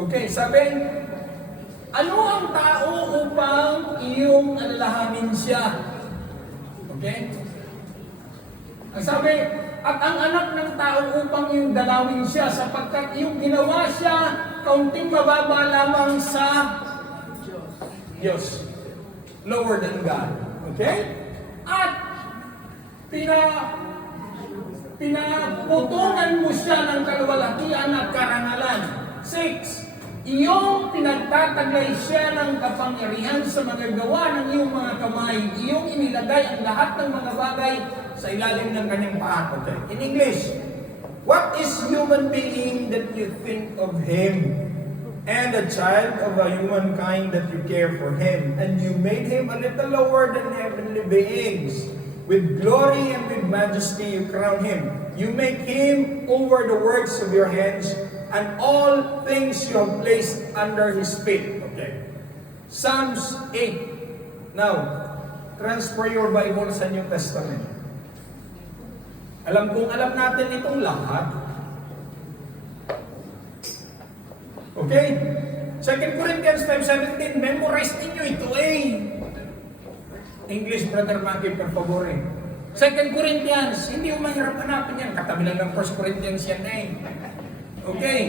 Okay, sabi, ano ang tao upang iyong alalahanin siya? Okay? Ang sabi, at ang anak ng tao upang iyong dalawin siya, sapagkat iyong ginawa siya kaunting mababa lamang sa Diyos. Lower than God. Okay? At pinaputungan mo siya ng kaluwalhatian at karangalan. 6. Iyong pinagtataglay siya ng kapangyarihan sa mga gawa ng iyong mga kamay. Iyong inilagay ang lahat ng mga bagay sa ilalim ng kanyang paa. Okay. In English, what is human being that you think of him? And a child of a humankind that you care for him. And you made him a little lower than heavenly beings. With glory and with majesty you crown him. You make him over the works of your hands, and all things you have placed under his feet. Okay. Psalms 8. Now, transfer your Bible sa New Testament. Alam natin itong lahat. Okay? 2 Corinthians 5:17, memorize ninyo ito English, Brother Maggie, per favor 2 Corinthians, hindi mo mahirap hanapin yan. Katabi lang ng 1 Corinthians yan Okay.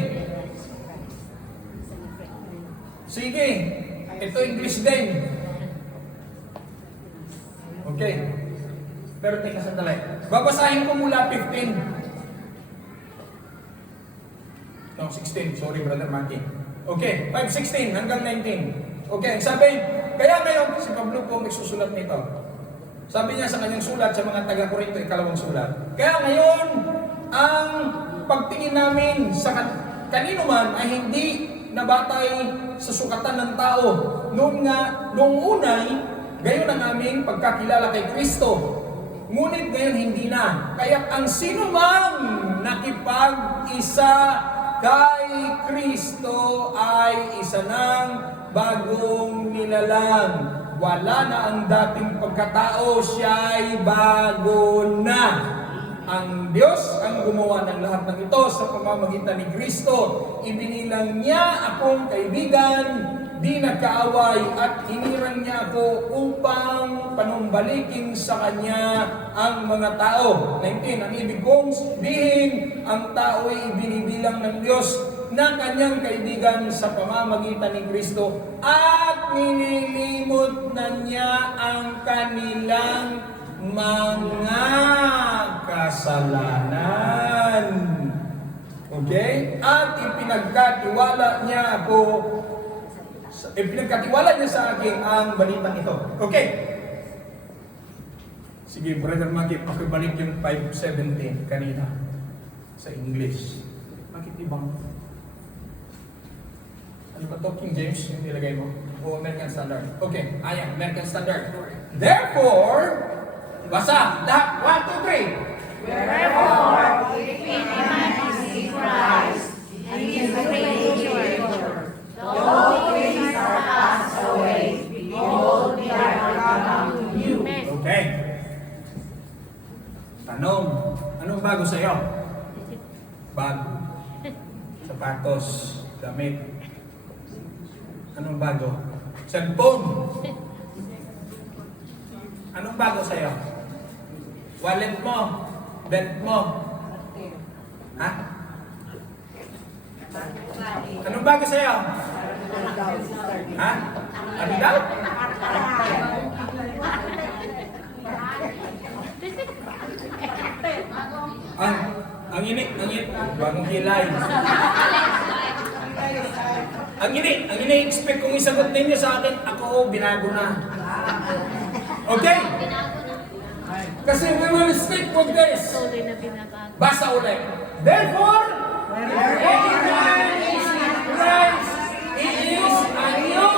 Sige. Ito English din. Okay. Pero tingnan sandali. Babasahin ko mula 15. No, 16. Sorry, Brother Maggie. Okay. 5:16 hanggang 19. Okay. Sabi, kaya ngayon, si Pablo po magsusulat nito. Sabi niya sa kanyang sulat sa mga taga-Korinto, ikalawang sulat. Kaya ngayon, ang pagtingin namin sa kanino man ay hindi nabatay sa sukatan ng tao. Noong unay, gayon ang aming pagkakilala kay Kristo. Ngunit ngayon hindi na. Kaya ang sino mang nakipag-isa kay Kristo ay isa ng bagong nilalang. Wala na ang dating pagkatao, siya'y bago na. Ang Diyos ang gumawa ng lahat ng ito sa pamamagitan ni Kristo. Ibinilang niya akong kaibigan, di nagkaaway, at hinirang niya ako upang panumbalikin sa Kanya ang mga tao. 19. Ang ibig kong sabihin, ang tao'y ibinibilang ng Diyos na Kanyang kaibigan sa pamamagitan ni Kristo, at nililimot na niya ang kanilang mga kasalanan. Okay? At ipinagkatiwala niya sa akin ang balitang ito. Okay? Sige, Brother Maggie, pakibalik yung 5:17 kanina sa English. Bakit ibang? Ano ba to? King James yung nilagay mo? O American Standard? Okay, ayan, American Standard. Therefore, basa, 1, 2, 3. Wherefore, if any man is in Christ, he is a creature. All things are passed away. Behold, they are become new. Okay. Tanong, anong bago sa iyo? Bago. Sapatos, damit. Anong bago? Cellphone. Anong bago sa iyo? Wallet mo, belt mo. Ha? Anong bago sa iyo? Ha? Ano daw? Ang init, bagong kilay. Ang ini-expect kong isagot ninyo sa akin, ako, binago na. Okay? Kasi we will stick with this. Basa ulit. Therefore, any man is in Christ, he is a new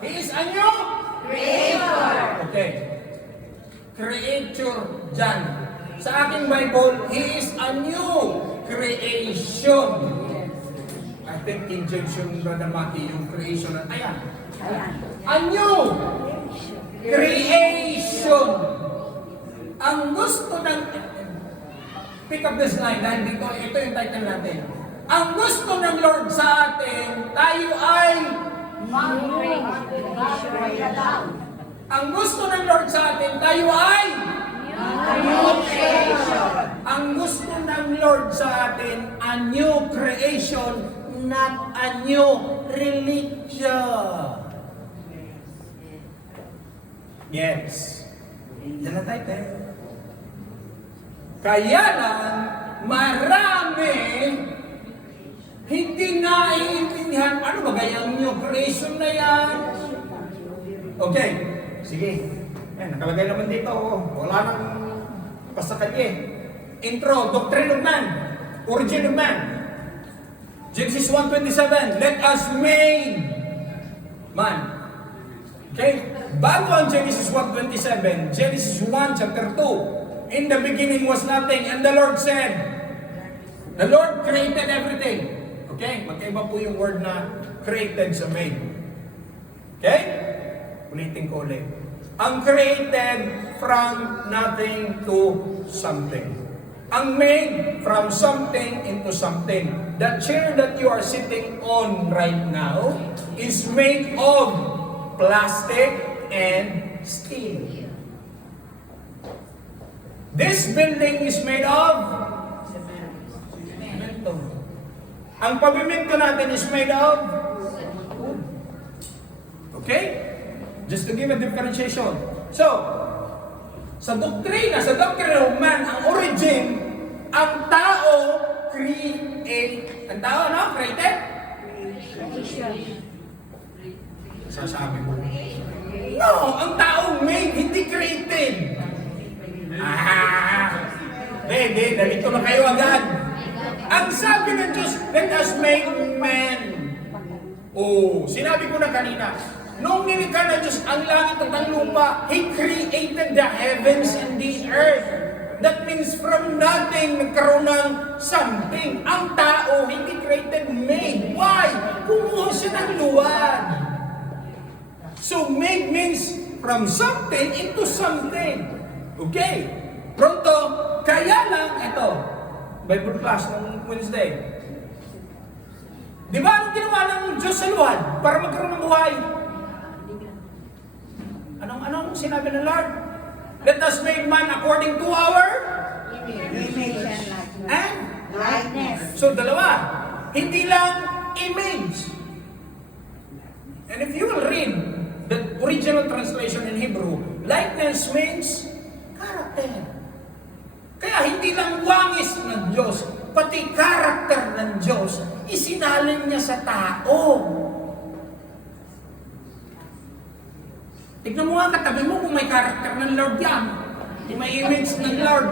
He is a new creator. Okay. Creature dyan. Sa aking Bible, he is a new creation. I think in James yung Brother Maki, yung creation. Ayan. A new creation. Ang gusto ng pick up this line dahil dito, ito yung title natin. Ang gusto ng Lord sa atin, tayo ay ang gusto ng Lord sa atin, tayo ay ang gusto ng Lord sa atin, a new creation, not a new religion. Yes. Yan na tayo, eh. Kaya lang, marami hindi naiintindihan, ano ba gayang new creation na yan? Okay, sige. Yan, nakalagay naman dito, wala nang pasakalye. Intro, Doctrine of Man, Origin of Man. Genesis 1:27, let us make man. Okay? Bago ang Genesis 1:27, Genesis 1 chapter 2, in the beginning was nothing, and the Lord said, the Lord created everything. Okay? Magkaiba po yung word na created sa made. Okay? Ulitin ko ulit. Ang created from nothing to something. Ang made from something into something. The chair that you are sitting on right now is made of plastic and steel. This building is made of cemento. Ang pavimento natin is made of wood. Okay? Just to give a differentiation. So, sa doctrine of man, ang origin, ang tao create. Ang tao, no? Created? Sasabi mo. No, ang tao made, hindi created. Hindi, nalito na kayo agad. Ang sabi ng Diyos, let us make man. Oh, sinabi ko na kanina, nung nilikha ng Diyos ang langit at ang lupa, He created the heavens and the earth. That means from nothing, nagkaroon ng something. Ang tao, hindi created, made. Why? Kumuha siya ng luwad. So, made means from something into something. Okay. Pronto, kaya lang, ito, Bible class ng Wednesday. Di ba anong ginawa ng Diyos sa luwad para magkaroon ng buhay? Anong sinabi ng Lord? Let us make man according to our Image and likeness. so dalawa. Hindi lang image. And if you will read the original translation in Hebrew, likeness means character. Kaya hindi lang wangis ng Diyos, pati character ng Diyos, isinalin niya sa tao. Tignan mo nga katabi mo kung may character ng Lord yan. Kung may image ng Lord.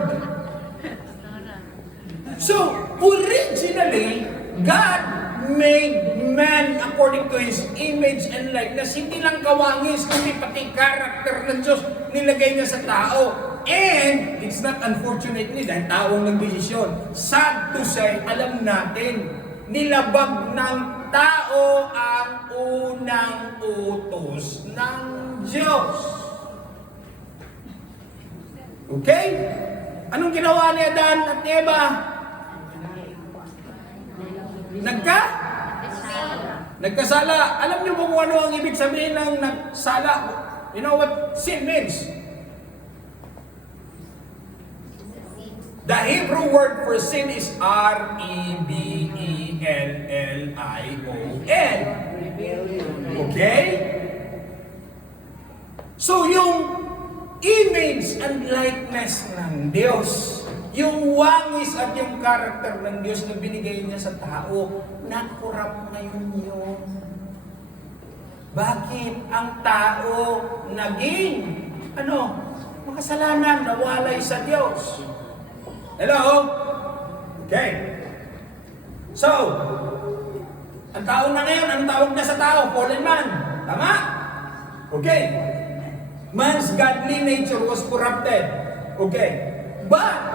So, originally, God made man according to His image and likeness. Hindi lang kawangis, kundi pati character ng Diyos nilagay niya sa tao. And, it's not unfortunately dahil taong nagdesisyon. Sad to say, alam natin, nilabag ng tao ang unang utos ng Diyos. Okay? Anong ginawa ni Adan at ni Eva? Nagkasala. Alam niyo ba kung ano ang ibig sabihin ng nagsala? You know what sin means? The Hebrew word for sin is R-E-B-E-L-L-I-O-N. Okay? So yung image and likeness ng Diyos, yung wangis at yung character ng Diyos na binigay niya sa tao, nakurap ngayon yun. Bakit ang tao naging, makasalanan, nawalay sa Diyos? Hello? Okay. So, ang tao na ngayon, ang tawag na sa tao, fallen man. Tama? Okay. Man's godly nature was corrupted. Okay. But,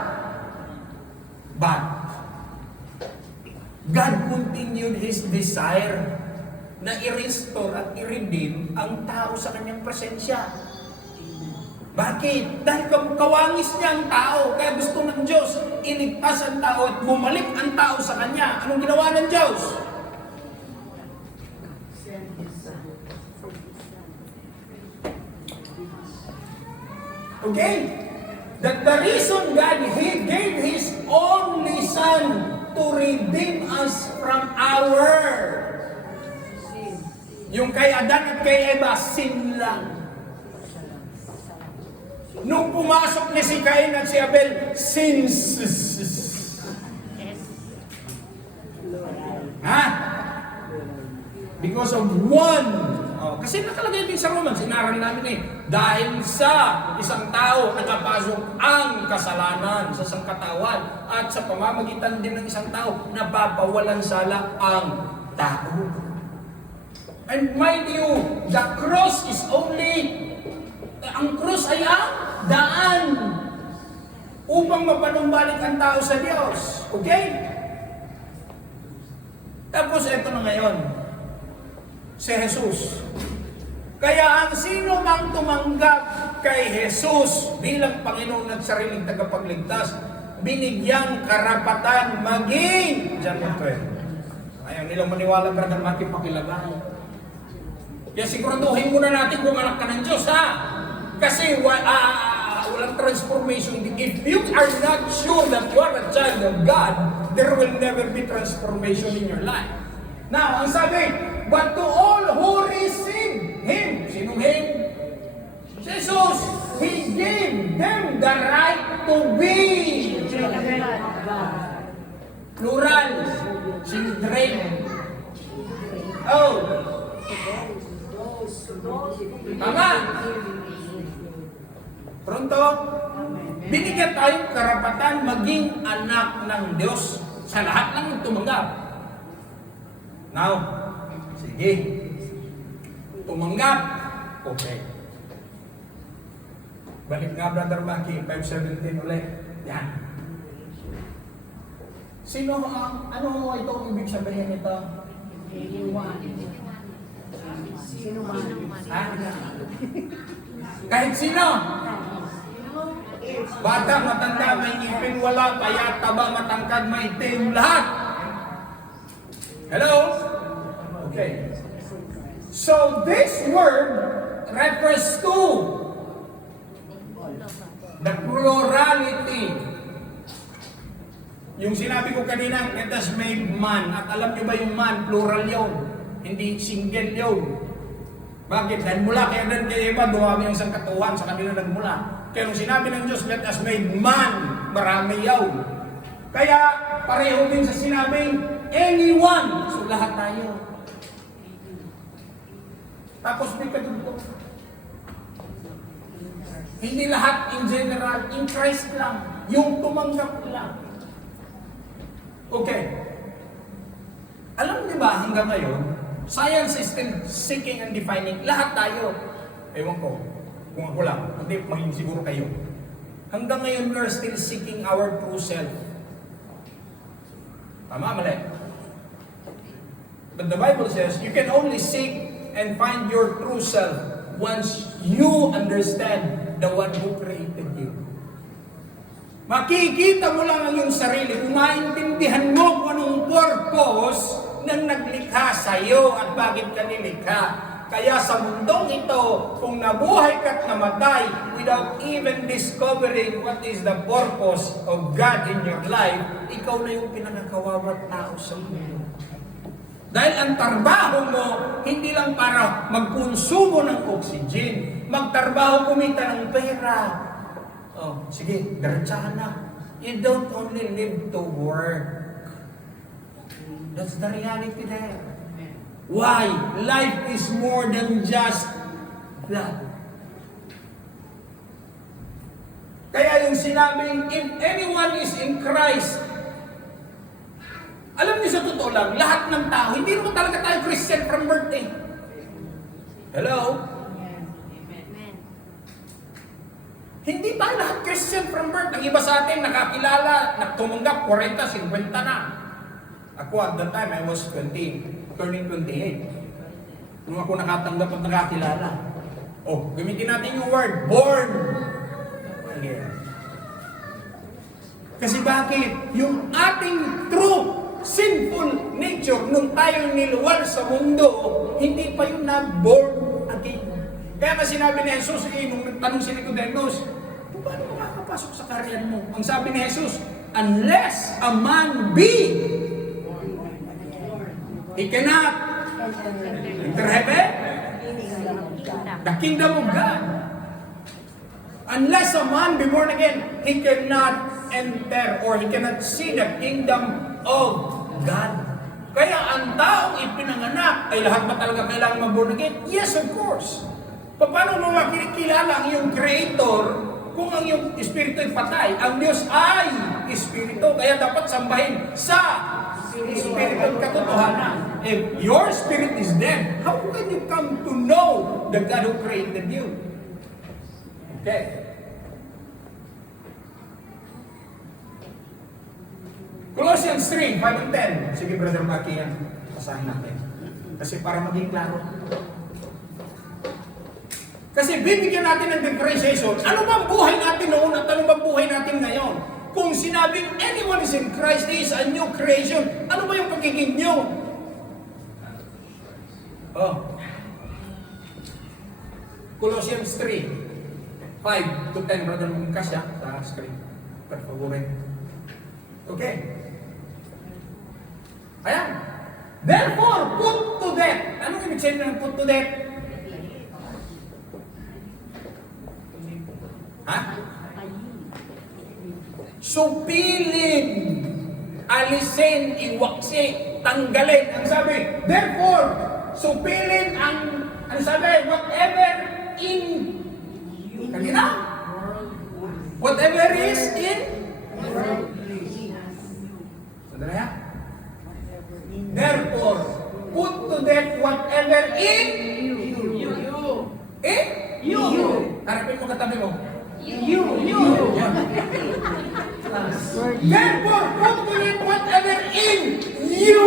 God continued His desire na i-restore at i-redeem ang tao sa kanyang presensya. Bakit? Dahil kawangis niya ang tao, kaya gusto ng Diyos iligtas ang tao at bumalik ang tao sa Kanya. Anong ginawa ng Diyos? Okay? That the reason God He gave His only Son to redeem us from our yung kay Adan at kay Eva, sin lang. Nung pumasok ni si Cain at si Abel, sins. Ha? Because of one. Oh, kasi nakalagay din sa Romans, inaral namin eh. Dahil sa isang tao, nakapasok ang kasalanan sa sangkatawan. At sa pamamagitan din ng isang tao, napapawalan sala ang tao. And mind you, the cross is only, ang cross ay ang daan upang mapanumbalik ang tao sa Diyos. Okay? Tapos ito na ngayon, si Jesus. Kaya ang sino mang tumanggap kay Jesus bilang Panginoon at sariling tagapagligtas, binigyang karapatan maging, John 12. Ayaw nilang maniwala ka ng makipakilagay. Kaya siguraduhin muna natin kung anak ka ng Diyos, ha? Kasi walang transformation. If you are not sure that you are a child of God, there will never be transformation in your life. Now, ang sabi, but to all who receive Him, sinong Him? Jesus, He gave them the right to be plural, children. Oh, tama. Pronto? Binigyan tayong karapatan maging anak ng Diyos sa lahat ng tumanggap. Now, sige. Tumanggap. Okay. Balik nga, Brother Maki, 5:17 ulit. Yan. Sino ang, ano itong ibig sabihin nito? Sino man? Ha? Kahit sino? Bata, matanda, may ngipin, wala, payat, taba, matangkad, maitim, lahat. Hello? Okay. So this word refers to the plurality. Yung sinabi ko kanina, let us make man. At alam nyo ba yung man, plural yun. Hindi single yun. Bakit? Dahil mula kay Adan kay Eva, dumami ang sangkatuhan sa kanila nagmula. Kaya nung sinabi ng Diyos, let us make man, marami yaw. Kaya pareho din sa sinabing, anyone. So lahat tayo. Tapos may kadugtong. Hindi lahat in general, in Christ lang. Yung tumanggap lang. Okay. Alam niyo ba hanggang ngayon, science is still seeking and defining. Lahat tayo. Ewan ko. Kung ako lang. Hindi, maging siguro kayo. Hanggang ngayon, we are still seeking our true self. Tama, mali. But the Bible says, you can only seek and find your true self once you understand the one who created you. Makikita mo lang ang iyong sarili kung maintindihan mo kung anong purpose ng naglikha sa iyo at bakit ka nilikha. Kaya sa mundong ito, kung nabuhay ka't namatay without even discovering what is the purpose of God in your life, ikaw na yung pinakakawawat tao sa mundo. Dahil ang trabaho mo, hindi lang para magkonsumo ng oxygen, magtrabaho kumita ng pera. Oh, sige, diretsahan na. You don't only live to work. That's the reality there. Why? Life is more than just that. Kaya yung sinabing, if anyone is in Christ, alam niyo sa totoo lang, lahat ng tao, hindi naman talaga tayo Christian from birth eh. Hello? Hindi tayo lahat Christian from birth. Ang iba sa atin, nakakilala, tumanggap, 40, 50 na. Ako at that time, I was 20, turning 28. Nung ako nakatanggap at nakakilala. Oh, gamitin natin yung word, born again. Kasi bakit? Yung ating true sinful nature nung tayo niluwal sa mundo, hindi pa yun na born again. Kaya nga sinabi ni Jesus, nung nagtanong si Nicodemus, paano makakapasok sa kaharian mo? Ang sabi ni Jesus, unless a man be, he cannot enter heaven, the kingdom of God. Unless a man be born again, he cannot enter or he cannot see the kingdom of God. Kaya ang taong ipinanganak ay lahat ba talaga kailangan mag-born again? Yes, of course. Paano mo makikilala ang iyong creator kung ang iyong espiritu ay patay? Ang Diyos ay espiritu, kaya dapat sambahin sa espiritu at katotohanan. If your spirit is dead, how can you come to know the God who created you? Okay. Colossians 3, 5 and 10. Sige, Brother Maki, yan. Basahin natin. Kasi para maging klaro. Kasi bibigyan natin ng differentiation. Ano bang buhay natin noon at ano bang buhay natin ngayon? Kung sinabing anyone is in Christ, he is a new creation. Ano ba yung pagiging new? Oh. Colossians 3, 5 to 10. Brother, magkasya sa screen. Per favor. Okay. Ayan. Therefore, put to death. Anong ibig sabihin ng put to death? Ha? Supilin, alisin, iwaksi, tanggalin. Ang sabi, therefore, supilin ang sabi, whatever in kanina? Whatever is in sandali ha? Therefore, put to death whatever in you. In? You. Harapin mo katabi mo. You. Therefore, put to death whatever in you.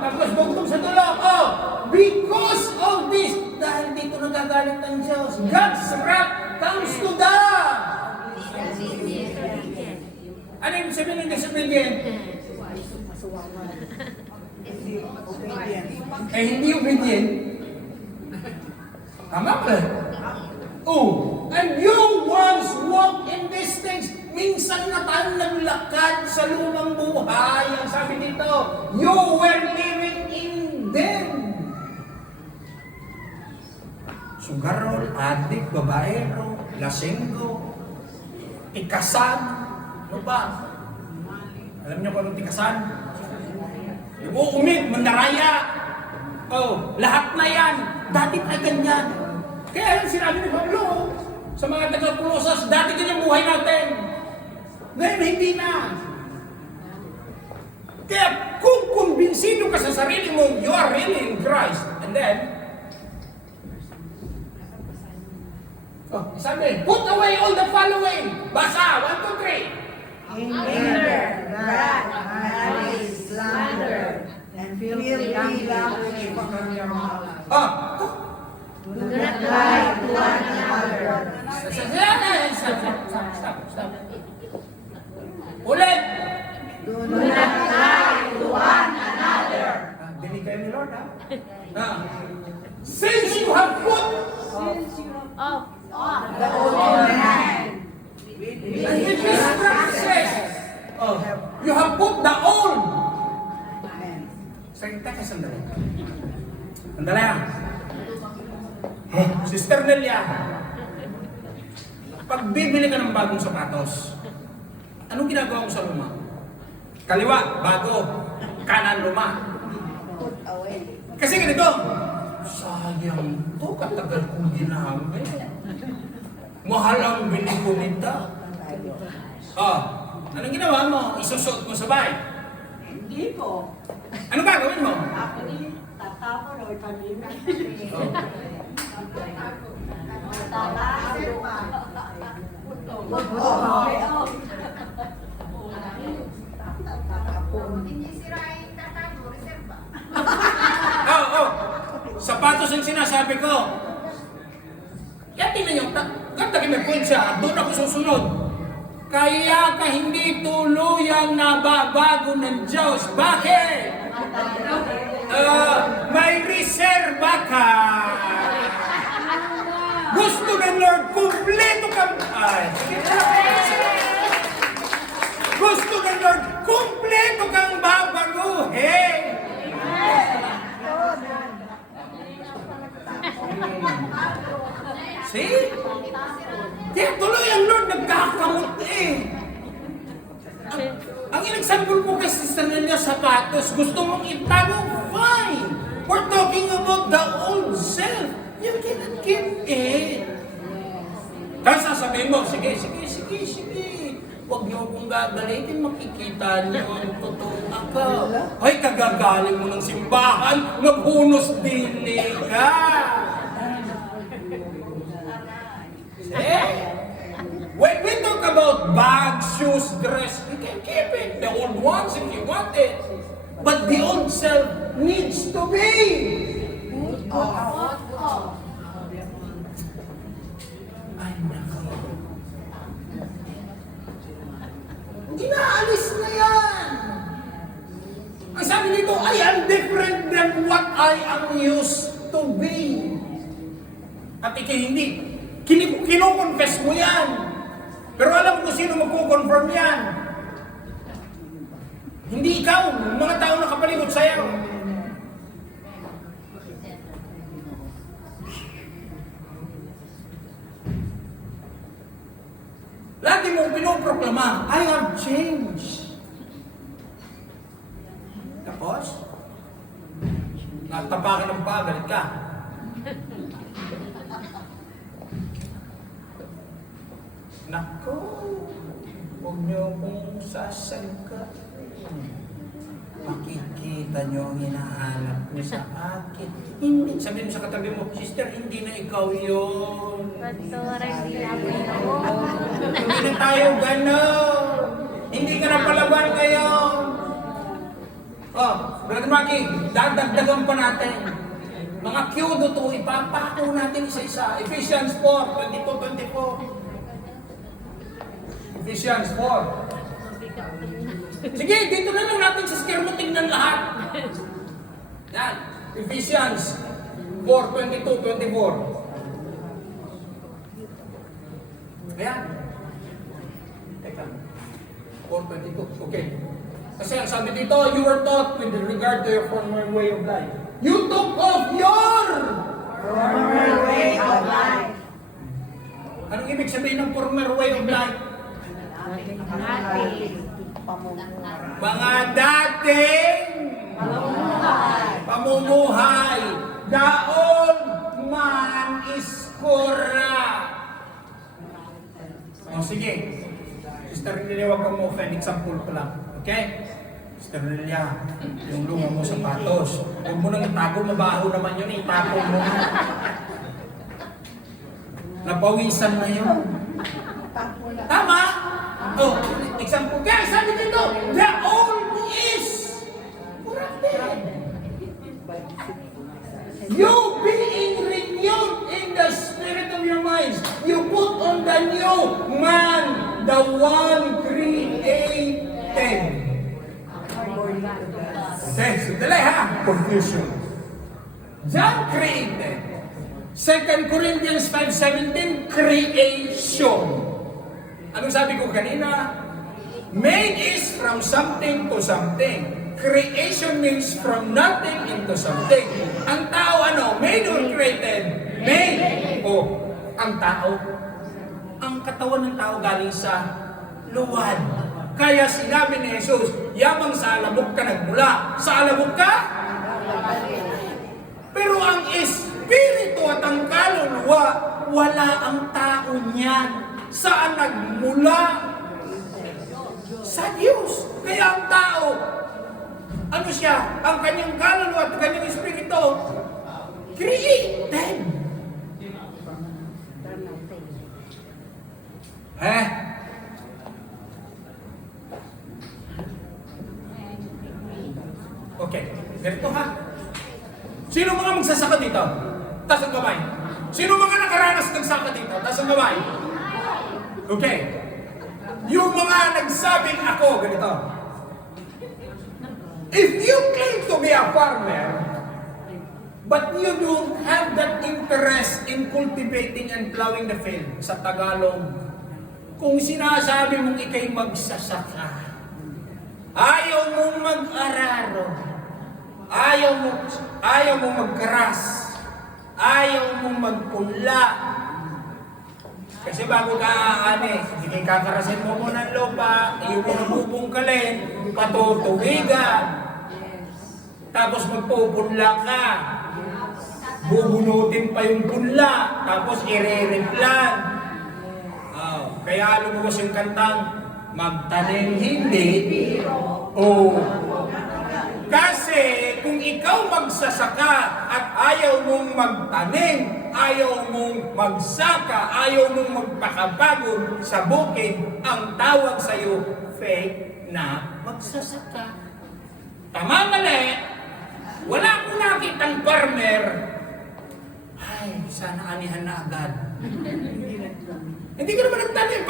Tapos bugtong sa dulo. Because of this, dahil dito nagagalit ng Diyos, God's wrath comes to the. Ano yung sabihin ng disobedient? Hindi obedient. Tama ba? Oh, and you once walked in these things. Minsan na tayo naglakad sa lumang buhay. Ang sabi dito, you were living in them. Sugarol, adik, babaero, lasenggo, tikasan. Ano ba? Alam niyo kung anong tikasan? Umid, mandaraya. Oh, lahat na yan. Dati ay ganyan. Kaya yung sinabi ni Pablo, sa mga taga-Colosas, dati ganyan buhay natin. Ngayon, hindi na. Kaya kung kumbinsido ka sa sarili mo, you are really in Christ. And then, sabi, put away all the following. Basa, 1, 2, 3. Anger, wrath, malice, slander, and filthy language from your mouth. Do not lie to one another. Stop. Ulit! Do not lie to one another. Dinig kayo ni Lord, ha? Since you have put The old man. with his practices, you have put the old. Teka sandali. Sandali ha. Sister Nelia, pag bibili ka ng bagong sapatos, anong ginagawa mo sa luma? Kaliwa, bago. Kanan, luma. Kasi ganito, sayang to, katagal kong ginamit. Mahal ang bili ko nito. Anong ginawa mo? Isusot mo sabay? Hindi po. Ano gagawin mo? Ako ni tatapon o ipanimay. Sapatos ang sinasabi ko. Kaya tingnan nyo, ganda may point siya, doon ako susunod. Kaya ka hindi tuluyang nababago ng Diyos. Bakit? May reserva ka. Gusto ng Lord, kumpleto kang... Gusto ng Lord, kumpleto kang babaguhin. See? Kaya tuloy ang Lord nagkakamot eh. Ang in-example ko kasi sa niya sapatos, gusto mong itago, fine. We're talking about the old self. You cannot keep it. Kaya sasabihin mo, sige. Huwag niyo akong gagalitin, makikita niyo ang totoo ako. Ay, kagagaling mo ng simbahan, naghunos dili ka. When we talk about bags, shoes, dress, you can keep it. The old ones if you want it. But the old self needs to be. Ay, nako. Ginaalis na yan. Ang sabi dito, I am different than what I am used to be. At hindi. Kino-confess mo yan. Pero alam ko sino magko-confirm yan. Hindi ikaw, mga tao na kapalibot sa'yo. Lagi mong pinoproklama, I have changed. Tapos, natapakin ng pagalit ka. Nako, huwag niyo kong sasangka. Makikita niyo ang hinahanap niyo sa akin. Hindi, sabihin mo sa katabi mo, sister, hindi na ikaw yun. Hindi na tayo gano'n. Hindi ka na palaban ngayon. Oh, Brother Maki, dadagdagan pa natin. Mga kyudo to, ipapako natin isa-isa. Ephesians 4, 22-24. Ephesians 4. Sige, dito na lang natin sa scare mo tingnan lahat. Yan. Ephesians 4:22-24. Ayan. Teka. 4:22. Okay. Kasi ang sabi dito, you were taught with regard to your former way of life. You took off your Former way of life. Anong ibig sabihin ng former way of life? Mga dating pamumuhay. The old man is corrupt. O sige. Sister Lilia, huwag kang ma-offend. Example ko lang. Okay? Sister Lilia, yung lunga mo sapatos. Huwag mo nang itago, mabaho naman yun. Itago mo. Napawisan na yun. Tama? Oh, example. Kaya sabi dito, the old is corrupted. You being renewed in the spirit of your minds, you put on the new man, the one created. Okay, sandali ha. Confusion. John created. 2 Corinthians 5:17, creation. Anong sabi ko kanina? Made is from something to something. Creation means from nothing into something. Ang tao ano? Made or created? Made. O, ang tao. Ang katawan ng tao galing sa luwad. Kaya sinabi ni Jesus, yamang sa alabok ka nagmula. Sa alabok ka? Pero ang espiritu at ang kaluluwa, wala ang tao niyan. Saan nagmula? Sa Diyos. Kaya ang tao, ano siya? Ang kanyang kaluluwa at kanyang espiritu, created. Okay, ganito ha. Sino mga magsasaka dito? Taas ang kamay. Sino mga nakaranas ng saka dito? Taas ang kamay. Okay. Yung mga nagsabing ako, ganito. If you claim to be a farmer, but you don't have that interest in cultivating and plowing the field, sa Tagalog, kung sinasabi mong ikay magsasaka, ayaw mong mag-araro, ayaw mong magkaras, ayaw mong magpula. Kasi bago ka hindi kakarasin mo muna ng lupa, iyo mo nabubungkalin, patutuwigan, tapos magpupunla ka, bubunutin pa yung punla, tapos ire-replan. Kaya lumabas yung kantang, magtanim hindi, kasi kung ikaw magsasaka at ayaw mong magtanim, ayaw mong magsaka, ayaw mong magpakabagong sa bukid, ang tawag sa'yo, fake na magsasaka. Tama mali, wala akong nakitang farmer, ay, sana anihan na agad. Hindi ka naman nagtanim,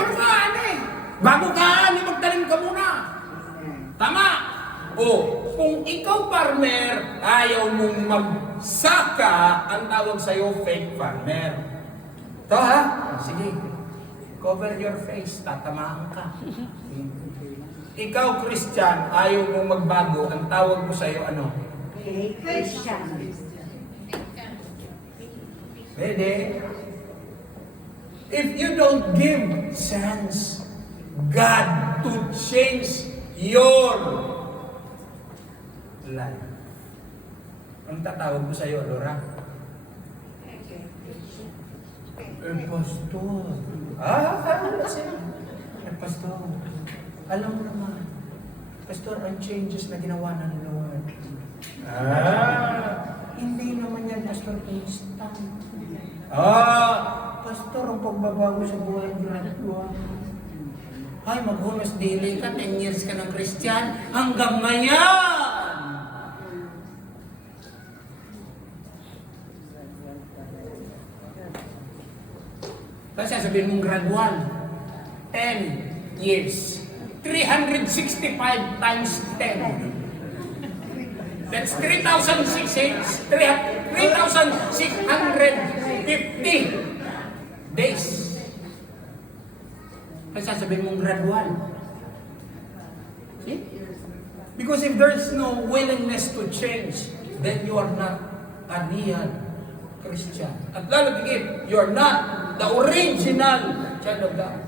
bago ka magtanim ka muna. Tama. Kung ikaw farmer, ayaw mong magsaka, ang tawag sa'yo fake farmer. Ito ha? Sige. Cover your face, tatamaan ka. Ikaw Christian, ayaw mong magbago, ang tawag mo sa'yo ano? Fake Christian. Pwede. If you don't give chance God to change your life, ang tatawag mo sa'yo, Laura? Pastor. Pastor. Alam mo naman, Pastor, ang changes na ginawa ng Lord. Hindi naman yan, Pastor, instant. Pastor, ang pagbabago sa buhay ng graduate. Ay, mag-honest daily ka, 10 years ka ng Christian, hanggang ngayon! Tapos sasabihin mong gradual, 10 years. 365 times 10. That's 3,650 days. Kasi sasabihin mong gradual. See? Because if there's no willingness to change, then you are not a real Christian. At lalo tigit, you are not the original child of God.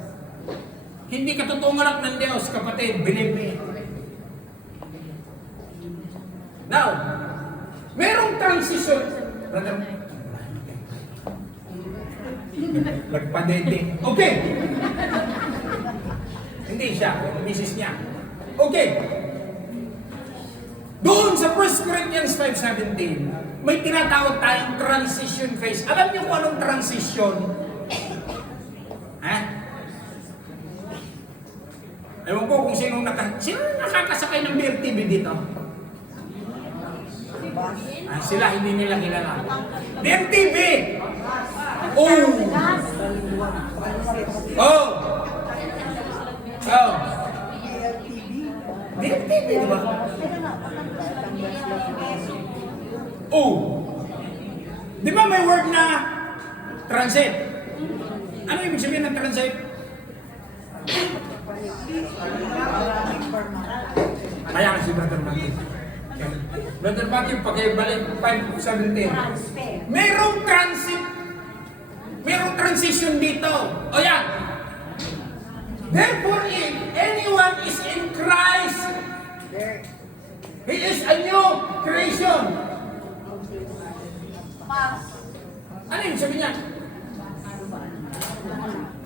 Hindi ka totoong anak ng Diyos, kapatid, believe me. Now, merong transition. Brother, nagpadede. Okay. Hindi siya, misis niya. Okay. Doon sa 1 Corinthians 5:17, may tinatawag tayong transition phase. Alam niyo kung anong transition? Ewan ko kung sino nakakasakay ng BRTB dito. Sila hindi nila kilala. BRTB! BRTB, di ba? Di ba may word na transit? Ano ibig sabihin ng transit? Kaya nga si Brother Matthew. Brother Matthew, pag-ibalik 5:17. Merong transit. Merong transition dito. O yan. Therefore, if anyone is in Christ, he is a new creation. Ano yung sabi niya?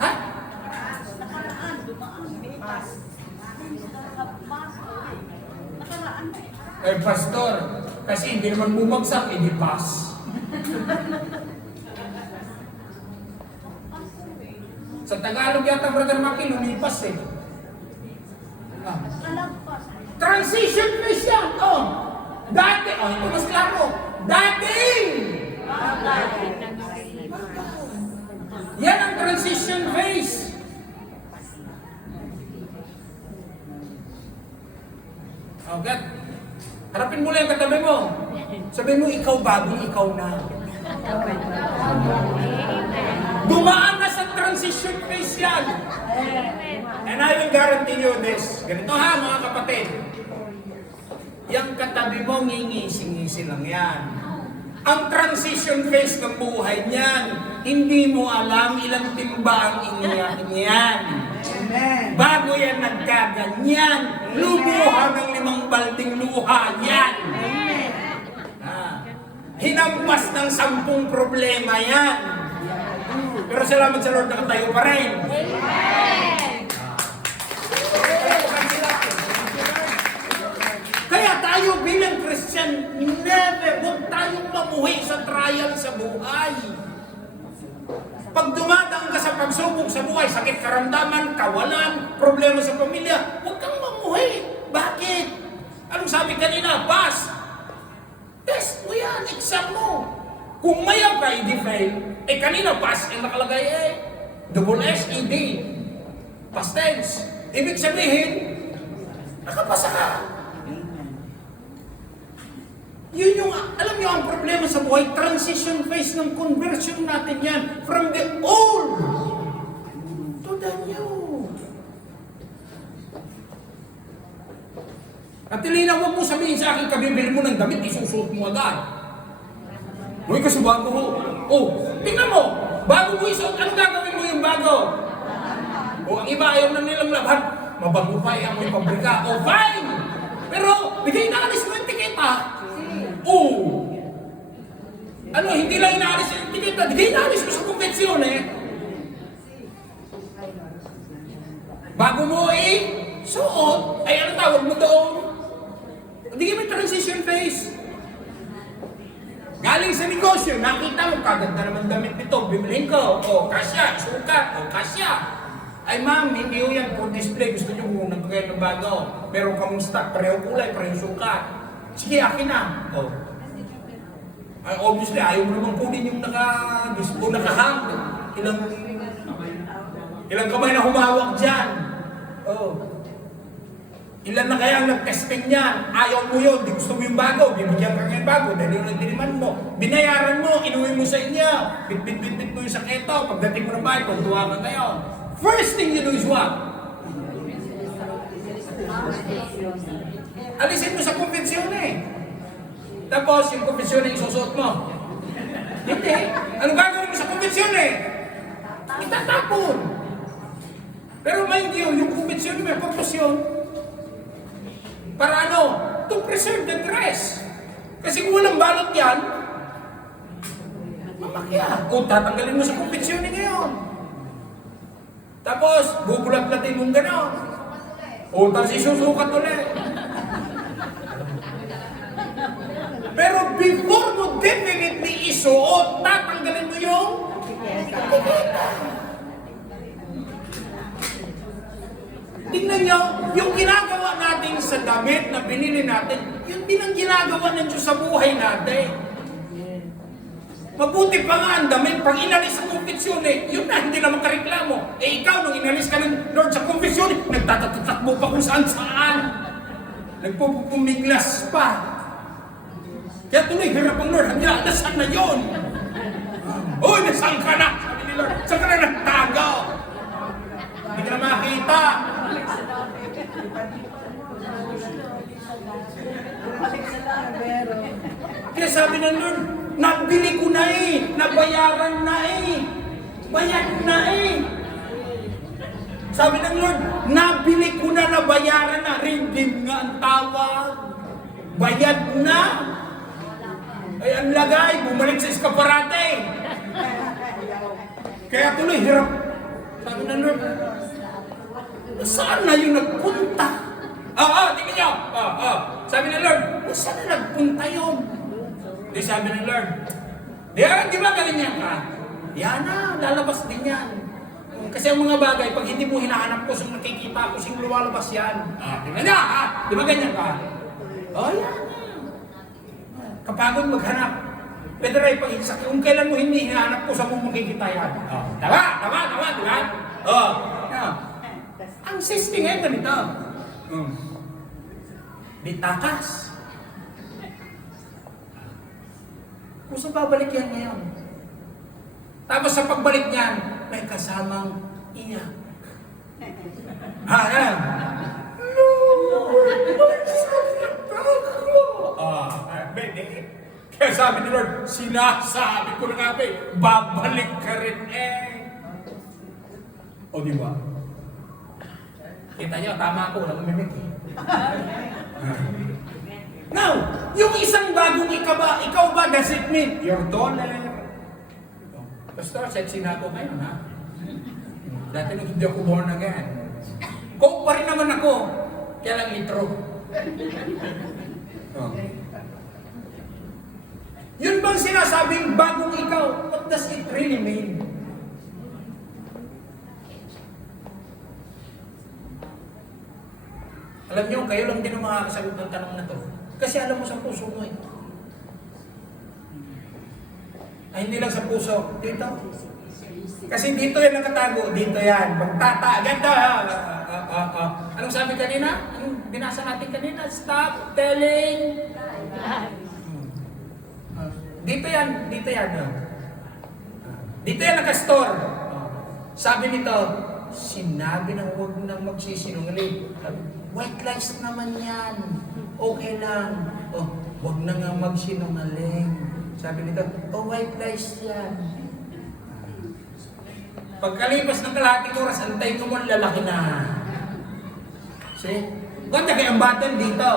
Ha? Pastor, kasi hindi naman bumagsak, hindi pass. Sa Tagalog yata, Brother Maki, lumipas eh. Transition phase yan. Dati, ito mas klaro. dating. Yan ang transition phase. Okay. Harapin mo lang yung katabi mo. Sabihin mo, ikaw bago, ikaw na. Dumaan na sa transition phase yan. And I will guarantee you this. Ganito ha, mga kapatid. Yung katabi mo, ngingisi-ngisi lang yan. Ang transition phase ng buhay niyan, hindi mo alam ilang timba ang iniyakin niyan. Bago yan nagkaganyan, lubuhan ng 5 balding luha yan. Hinampas ng 10 problema yan. Pero salamat sa Lord, nakatayo pa rin. Kaya tayo bilang Christian, never, huwag tayong mamuhi sa trial sa buhay. Pag dumadaan ka sa pagsubok sa buhay, sakit karamdaman, kawalan, problema sa pamilya, huwag kang mamuhi. Bakit? Anong sabi kanina? Pass. Test mo yan, exam mo. Kung mayaw ka, hindi fail. Kanina pass, nakalagay double S, ED. Past tense. Ibig sabihin, nakapasa ka. Yun yung, alam niyo, ang problema sa buhay, transition phase ng conversion natin yan. From the old to the new. Katilina, huwag mo sabihin sa akin, kabibili mo ng damit, isusuot mo agad. Uy, kasi bago ho. Oh, tingnan mo, bago mo isuot, ano gagawin mo yung bago? O, ang iba ayaw na nilang labhan, mabago pa, ang may pabrika. O, fine! Pero, bigay na alis mo yung tiketa. Oh! Ano, hindi lang inaalis yung tiketa, bigay na alis mo sa konvensyon Bago mo suot, ay ano tawag mo doon? Hindi ka may transition phase. Galing sa negosyo, nakita mo, kaganda naman damit nito, bibilhin ko, kasya, sukat, kasya. Ay ma'am, hindi ko yan for display, gusto nyo kung nagkakain ng bago. Meron kamong stock, pareho kulay, pareho sukat. Sige, akin na. Ay, obviously, ayaw mo naman kunin yung nakahang. Ilang kamay na humawak dyan. Ilan na kaya ang nag-testing niyan? Ayaw mo yun, di gusto mo yung bago, bibigyan ka ngayon bago, dahil yung nagdiliman mo. Binayaran mo, inuwi mo sa inyo. Bit-bit-bit mo yung saketo, pagdating mo ng bahay, pagtuwa ka ngayon. First thing you do is what? Alisin mo sa konvensyon Tapos yung konvensyon isusuot mo. Hindi. Anong gagawin mo sa konvensyon Itatapon. Pero mind you, yung konvensyon may purpose yun. Para ano? To preserve the dress. Kasi kung walang balot yan, mamakya. O tatanggalin mo sa konvensyon ngayon. Tapos, bubulat-latin mong gano'n. O tapos isusukat ulit. Pero before mo definitely isuot, tatanggalin mo yung etiketa. Tingnan nyo, yung ginagawa natin sa damit na binili natin, yun din ang ginagawa ng Diyos sa buhay natin. Mabuti pa nga ang damit, pag inalis sa konfesyon yun na, hindi na makareklamo. Ikaw, nung inalis ka ng Lord sa konfesyon, nagtatatakbo pa kung saan-saan. Nagpupumiglas pa. Kaya tuloy, hirap ang Lord, hanggang nasaan na yun? Uy, nasaan ka na? Sabi ni Lord, saan ka na nagtagaw? Hindi ka na makita. Kaya sabi ng Lord, nabili ko na nabayaran na bayad na Sabi ng Lord, nabili ko na, nabayaran na, redeem nga ang tawag. Bayad na. Ay, ang lagay, bumalik sa eskaparate. Kaya tuloy, hirap. Sabi ng Lord, saan na yung nagpunta? Tingnan nyo. Sabi ng Lord, saan na nagpunta yun? Di sabi ng Lord, di ba ganyan ka? Yan na, lalabas din yan. Kasi ang mga bagay, pag hindi mo hinahanap ko, sung nakikita ko, sing lumalabas yan. Tingnan nyo, di ba ganyan ka? Yan. Kapagod maghanap. Pwede rin pag kung kailan mo hindi hinahanap ko sa mong makikita yan. Oh. Tama, di ba? Oh. Yeah. Ang system ngayon ganito. Di takas. Kung saan babalik yan ngayon? Tapos sa pagbalik niyan, may kasamang iyak. Yan. Kaya sabi ni Lord, sinasabi ko na nga ba babalik ka rin O di ba? Kita niyo, tama ako, walang mimik Now, yung isang bagong ikaw ba, does it mean your dollar? Pastor, sexy na ako ngayon, ha? Dati nung hindi ako born again. Coke pa rin naman ako. Kaya lang litro. Yun bang sinasabing bagong ikaw? What does it really mean? Alam niyo, kayo lang din ang makakasagot ng tanong na to. Kasi alam mo sa puso mo Ay, hindi lang sa puso. Dito. Kasi dito yan nakatago. Dito yan. Magtata. Ganda. Anong sabi kanina? Anong binasa natin kanina? Stop telling. Dito yan. Dito yan. Dito yan nakastore. Sabi nito, sinabi ng huwag nang magsisinungaling. White lies naman yan. Okay lang. Huwag na nga magsinungaling. Sabi nito, white lies yan. Pagkalipas ng kalahating oras, antay ko mo lalaki na. See? Ganda kaya ang battle dito.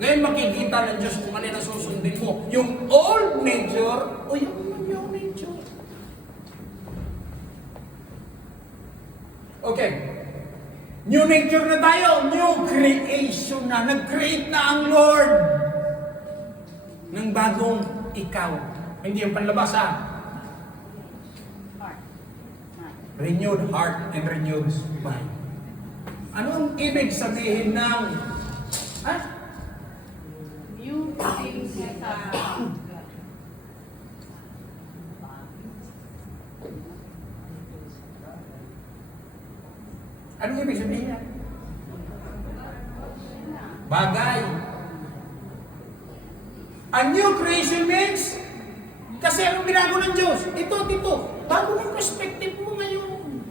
Ngayon makikita ng Diyos kung ano na susundin mo. Yung old nature o yung new nature. Okay. New nature na tayo. New creation na. Nag-create na ang Lord ng bagong ikaw. Hindi yung panlabas renewed heart and renewed mind. Ano ang ibig sabihin ng New things Ano ibig sabihin yan? Bagay. A new creation means, kasi anong binago ng Diyos? Ito, bago ang perspective mo ngayon.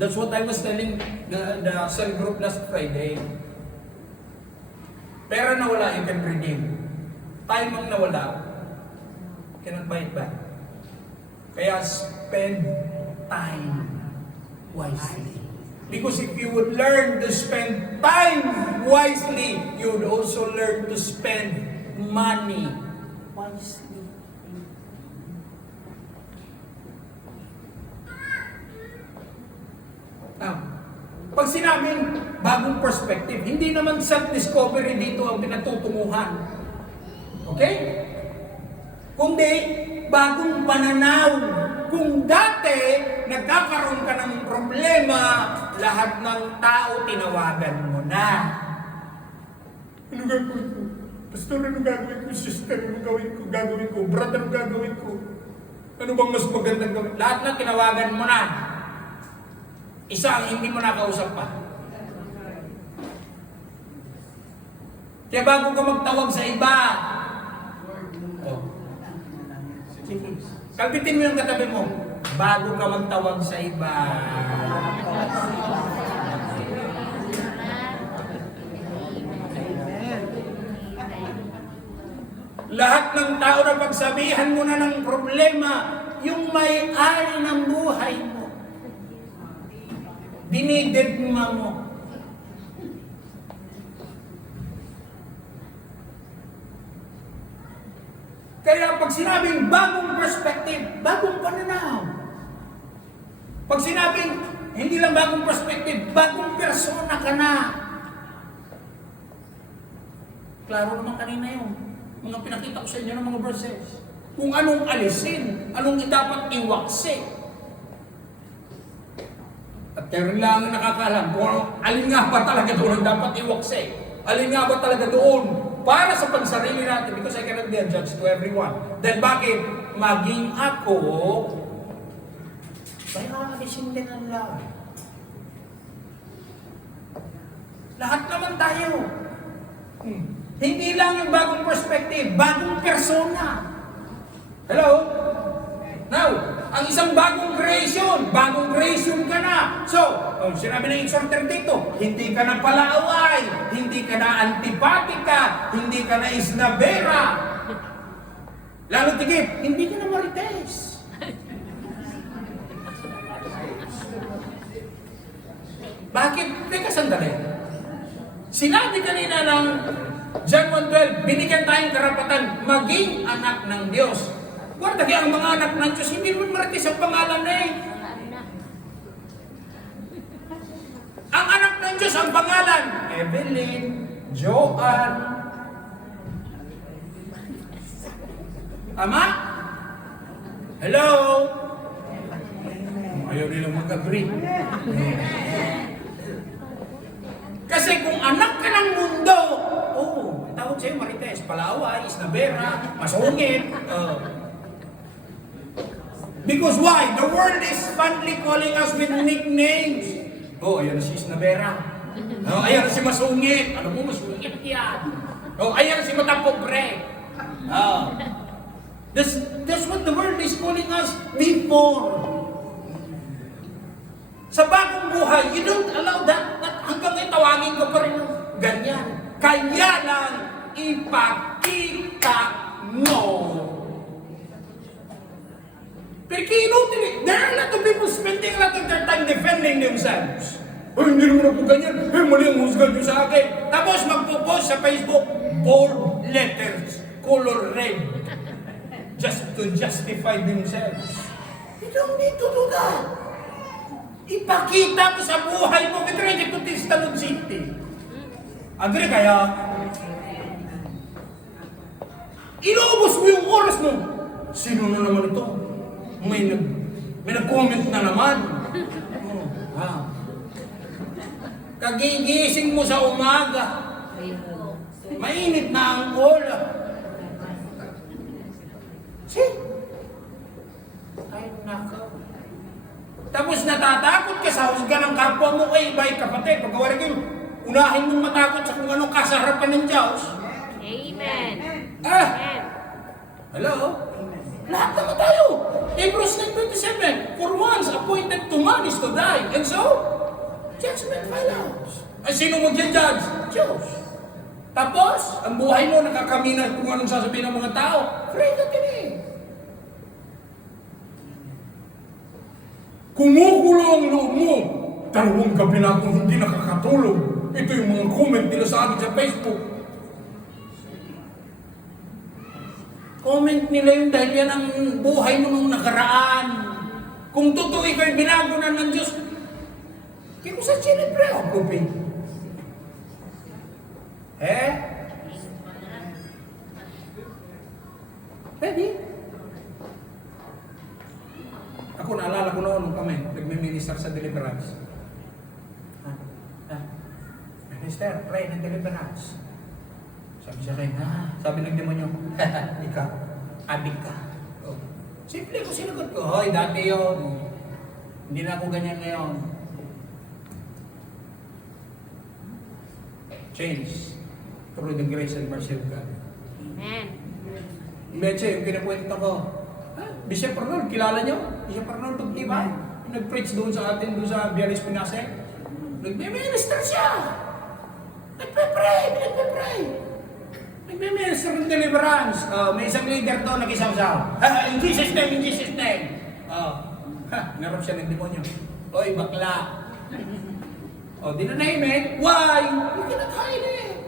That's what I was telling the cell group last Friday. Pera nawala, you can redeem. Time ang nawala, cannot buy it back. Kaya spend time wisely. Because if you would learn to spend time wisely, you would also learn to spend money wisely. Now, pag sinabing bagong perspective, hindi naman self-discovery dito ang pinatutunguhan. Okay? Kundi, bagong pananaw. Kung dati, nagkakaroon ka ng problema, lahat ng tao tinawagan mo na. Ano gagawin ko? Pastor, ano gagawin ko? Sister, ano gagawin ko? Brother, ano gagawin ko? Ano bang mas magandang gawin? Lahat na tinawagan mo na. Isa ang hindi mo nakausap pa. Kaya bago ka magtawag sa iba, kalbitin mo yung katabi mo, bago ka magtawag sa iba. Lahat ng tao na pagsabihan mo na ng problema, yung may-ari ng buhay mo, dinidedma mo. Kaya pag sinabing bagong perspective, bagong pananaw. Pag sinabing hindi lang bagong perspective, bagong persona ka na. Klaro naman kanina yun. Mga pinakita ko sa inyo ng mga verses. Kung anong alisin, anong dapat iwaksi. At kayo lang ang nakakaalam kung alin nga ba talaga doon ang dapat iwaksi. Alin nga ba talaga doon? Para sa pansarili natin, because I cannot be a judge to everyone. Then bakit? Maging ako, may aalisin din ang lahat. Lahat naman tayo. Hindi lang yung bagong perspective, bagong persona. Hello? Now, ang isang bagong creation ka na. So, sinabi ng exhorter dito, hindi ka na palaaway, hindi ka na antipatika, hindi ka na isnabera. Lalo tigit, hindi ka na marites. Bakit? Teka sandali. Sinabi kanina ng John 1:12, binigyan tayong karapatan maging anak ng Diyos. Guarda kaya ang mga anak ng Diyos, hindi mo marites ang pangalan na eh. Ang anak ng Diyos, ang pangalan, Evelyn, Joanne. Tama? Hello? Ayaw nilang mag-agree. Kasi kung anak ka ng mundo, tawag sa'yo marites, palaway, isnabera, masungit. Because why? The world is fondly calling us with nicknames. Ayan na si isnabera. Ayan na si masungit. Alam mo, masungit yan. Ayan na si matapobre. That's what the world is calling us before. Sa bagong buhay, you don't allow that hanggang ngayon tawagin ka pa rin ng ganyan. Kaya lang ipakita mo. Pero inutil, there are a lot of people spending a lot of their time defending themselves. Hindi naman ako ganyan. Mali ang husgan nyo sa akin. Tapos magpo-post sa Facebook, bold letters, color red. Just to justify themselves. You don't need to do that. Ipakita mo sa buhay mo. Ito rin ito Talon City. Agree kaya? Inuubos mo yung oras mo. Sino na naman ito? May nag-comment na naman. Kagigising mo sa umaga. Mainit na ang ulo. See? Ay, nakaw. Tapos natatakot ka sa husga ng kapwa mo, iba'y kapatid. Pagkawari kayo, unahin mong matakot sa kung anong kasarapan ng Diyos. Amen. Hello? Lahat naman tayo. Hebrews 9:27, for once appointed to man is to die. And so, judgment follows. Ay, sino mag-judge? Diyos. Tapos, ang buhay mo nakakaminan kung anong sasabihin ng mga tao. Free ka din eh. Kumukulo ang loob mo. 2 gabi na akong hindi nakakatulog. Ito yung mga comment nila sa akin sa Facebook. Comment nila yun dahil yan ang buhay mo nung nakaraan. Kung totoo ikaw'y binago na ng Diyos, kaya ko sa sinibre ako, Pin. Pwede. Ako naalala ko noon nung kami, nagme-minister sa deliverance. Minister, pray ng deliverance. Sabi siya kayo, sabi ng demonyo, ikaw, adik ka. Simple ko sinagot ko, hoy, dati yun. Hindi na ako ganyan ngayon. Change through the grace and mercy of God. Amen. Medyo yung kinakwento ko, Bishop Arnold, kilala nyo? Bishop Arnold, diba? Nag-preach doon sa atin, doon sa Bialis Pinasek. Nag-minister siya. Nagpe-pray. Nagme-minister ng deliverance. May isang leader doon, nag-isaw-saw. In Jesus' name, in Jesus' name. Narap siya ng demonyo. Oy, bakla. Di na nahimik. Why? You cannot hide it.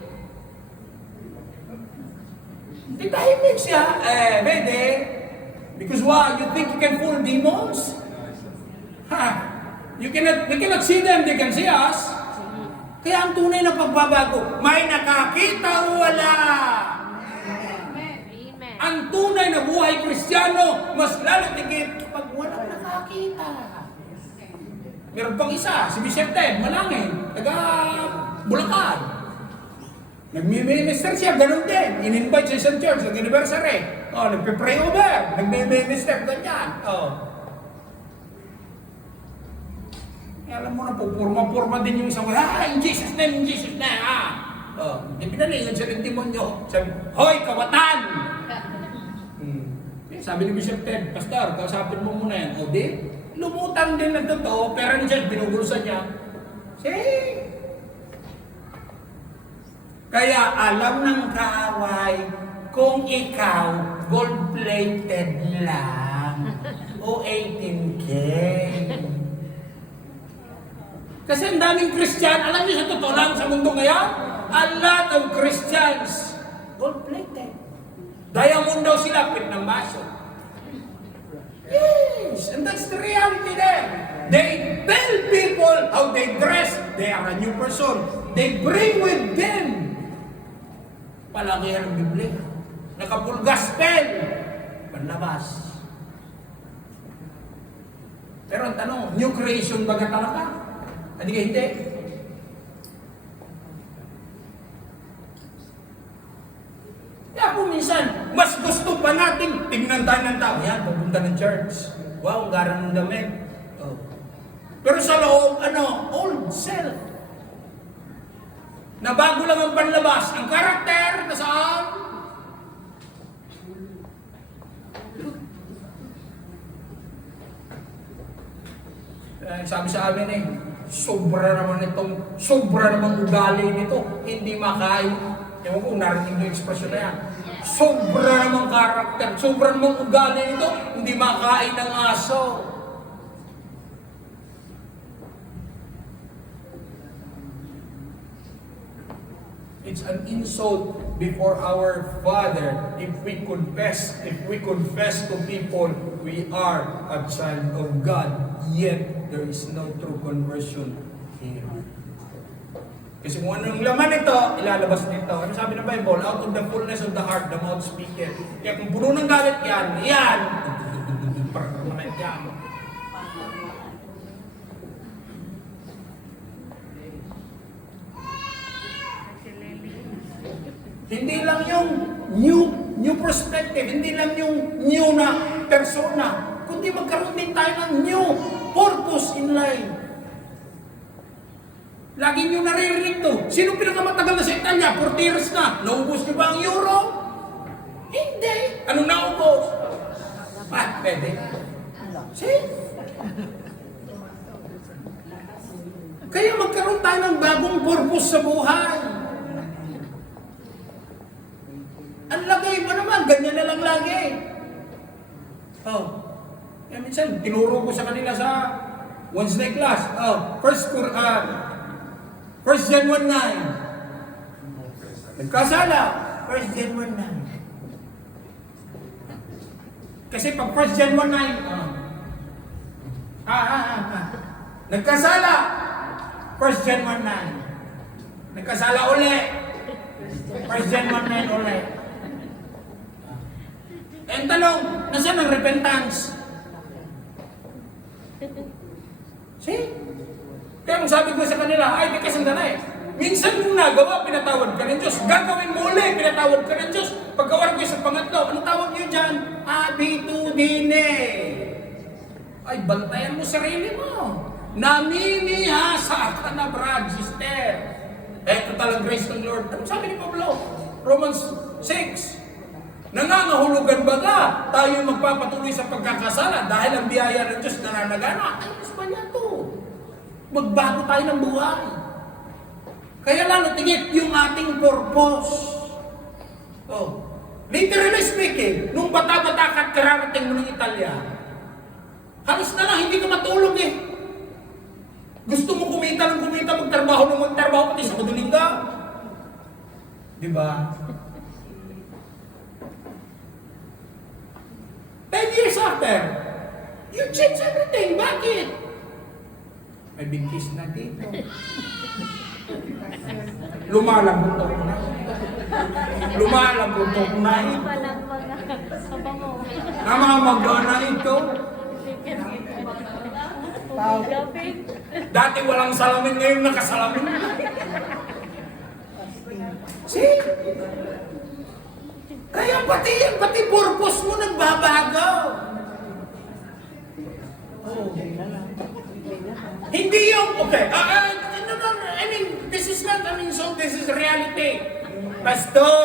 Di tahimik siya. Pwede. Because why? You think you can fool demons? We cannot see them, they can see us. Kaya ang tunay na pagbabago, may nakakita o wala. Amen. Ang tunay na buhay Kristiyano, mas lalo tigit pag walang nakakita. Meron pang isa, si Bishop Ted, Malangin, taga Bulacan. Nagmi-minister siya, ganun din. In-invite siya sa church, nag-anniversary. Nagpe-pray over. Nagmi-minister, ganyan. Alam mo na po, purma-purma din yung isang, in Jesus name, in Jesus name, Ipinalingan siya ng demonyo. Sabi, hoy, kawatan! Sabi ni Bishop Ted, Pastor, kausapin mo muna yan. O di, lumutang din na totoo, pero niya, binubulusan niya. Say, kaya alam ng kaaway kung ikaw gold-plated lang o 18K. Kasi ang daming Christian, alam niyo sa totoo lang sa mundo ngayon, a lot of Christians gold-plated. Diamond daw sila, pit ng baso. Yes, and that's the reality there. They tell people how they dress, they are a new person. They bring with them palakihan ng Biblia. Nakapul gospel. Panlabas. Pero ang tanong, new creation ba ka talaga? Hindi ka hindi. Kaya po minsan, mas gusto pa natin tignan tayo ng tao. Yan, pupunta ng church. Wow, garang ng damit. Pero sa loob, old self. Na bago lang ang panlabas, ang karakter na saan? Sabi sa amin sobra naman ugali nito, hindi makain. Ewan ko, narinig yung ekspresyon na yan. Sobra namang karakter, sobra namang ugali nito, hindi makain ng aso. It's an insult before our Father if we confess to people we are a child of God, yet there is no true conversion here. Kasi kung anong laman nito, ilalabas nito. Ano sabi ng Bible? Out of the fullness of the heart, the mouth speaketh. Kaya kung puno ng galit yan, Hindi lang yung new perspective, hindi lang yung new na persona, kundi magkaroon din tayo ng new purpose in life. Lagi nyo naririnig to. Sino pinakamatagal na sa Italia? 40 years na. Naubos nyo ba ang euro? Hindi. Anong naubos? Pwede. See? Kaya magkaroon tayo ng bagong purpose sa buhay. Ang lagay mo naman, ganyan na lang lagi. Minsan, tinuro ko sa kanila sa Wednesday class. First John 1:9. Nagkasala. First John 1:9. Kasi pag First John 1:9, nagkasala. First John 1:9. Nagkasala uli. First John 1:9 uli. Ang tanong, nasaan ang repentance? See? Kaya ang sabi ko sa kanila, ay, di ka sandali. Minsan mong nagawa, pinatawad ka ng Diyos. Gagawin mo ulit, pinatawad ka ng Diyos. Pagkawar ko sa pangatlo, anong tawag niyo dyan? Abitudine. Ay, bantayan mo sarili mo. Naminihasa ka na, brad, sister. Ito talagang grace ng Lord. Anong sabi ni Pablo? Romans 6. Nangangahulugan ba ka? Tayo magpapatuloy sa pagkakasala dahil ang biyaya ng Diyos nananagana. Ano ba niya ito? Magbago tayo ng buhay. Kaya lalo tingit yung ating purpose. Literally speaking, nung bata-bata ka at kararating mo ng Italia, halos na lang hindi ka matulog eh. Gusto mo kumita, magtrabaho, pati sa madaling ka. Diba? 10 years after, you change everything. Bakit? May big kiss na dito. Lumalambot na. Namamaga na ito. Dati walang salamin, ngayon nakasalamin. See? Kaya pati purpose mo nagbabago. Oh. Hindi yung, okay, no, I mean, this is reality. Pastor,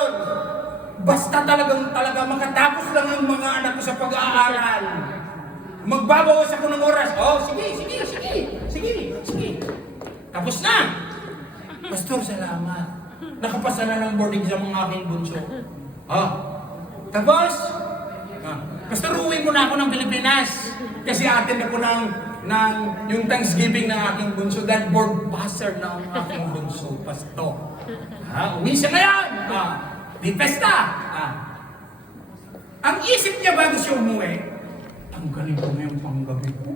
basta talaga makatapos lang ang mga anak ko sa pag-aaral. Magbabawas ako ng oras. Oh, sige. Tapos na. Pastor, salamat. Nakapasa na ng board exam ang aking bunso. Tapos, Pastor, uwi muna ako ng Pilipinas. Kasi attend ako ng yung Thanksgiving ng aking bunso. Dahil board passer na ang aking bunso, Pastor. Uwi siya ngayon. Di pesta. Ang isip niya bago siya umuwi, ang galing ko ngayong panggabi ko.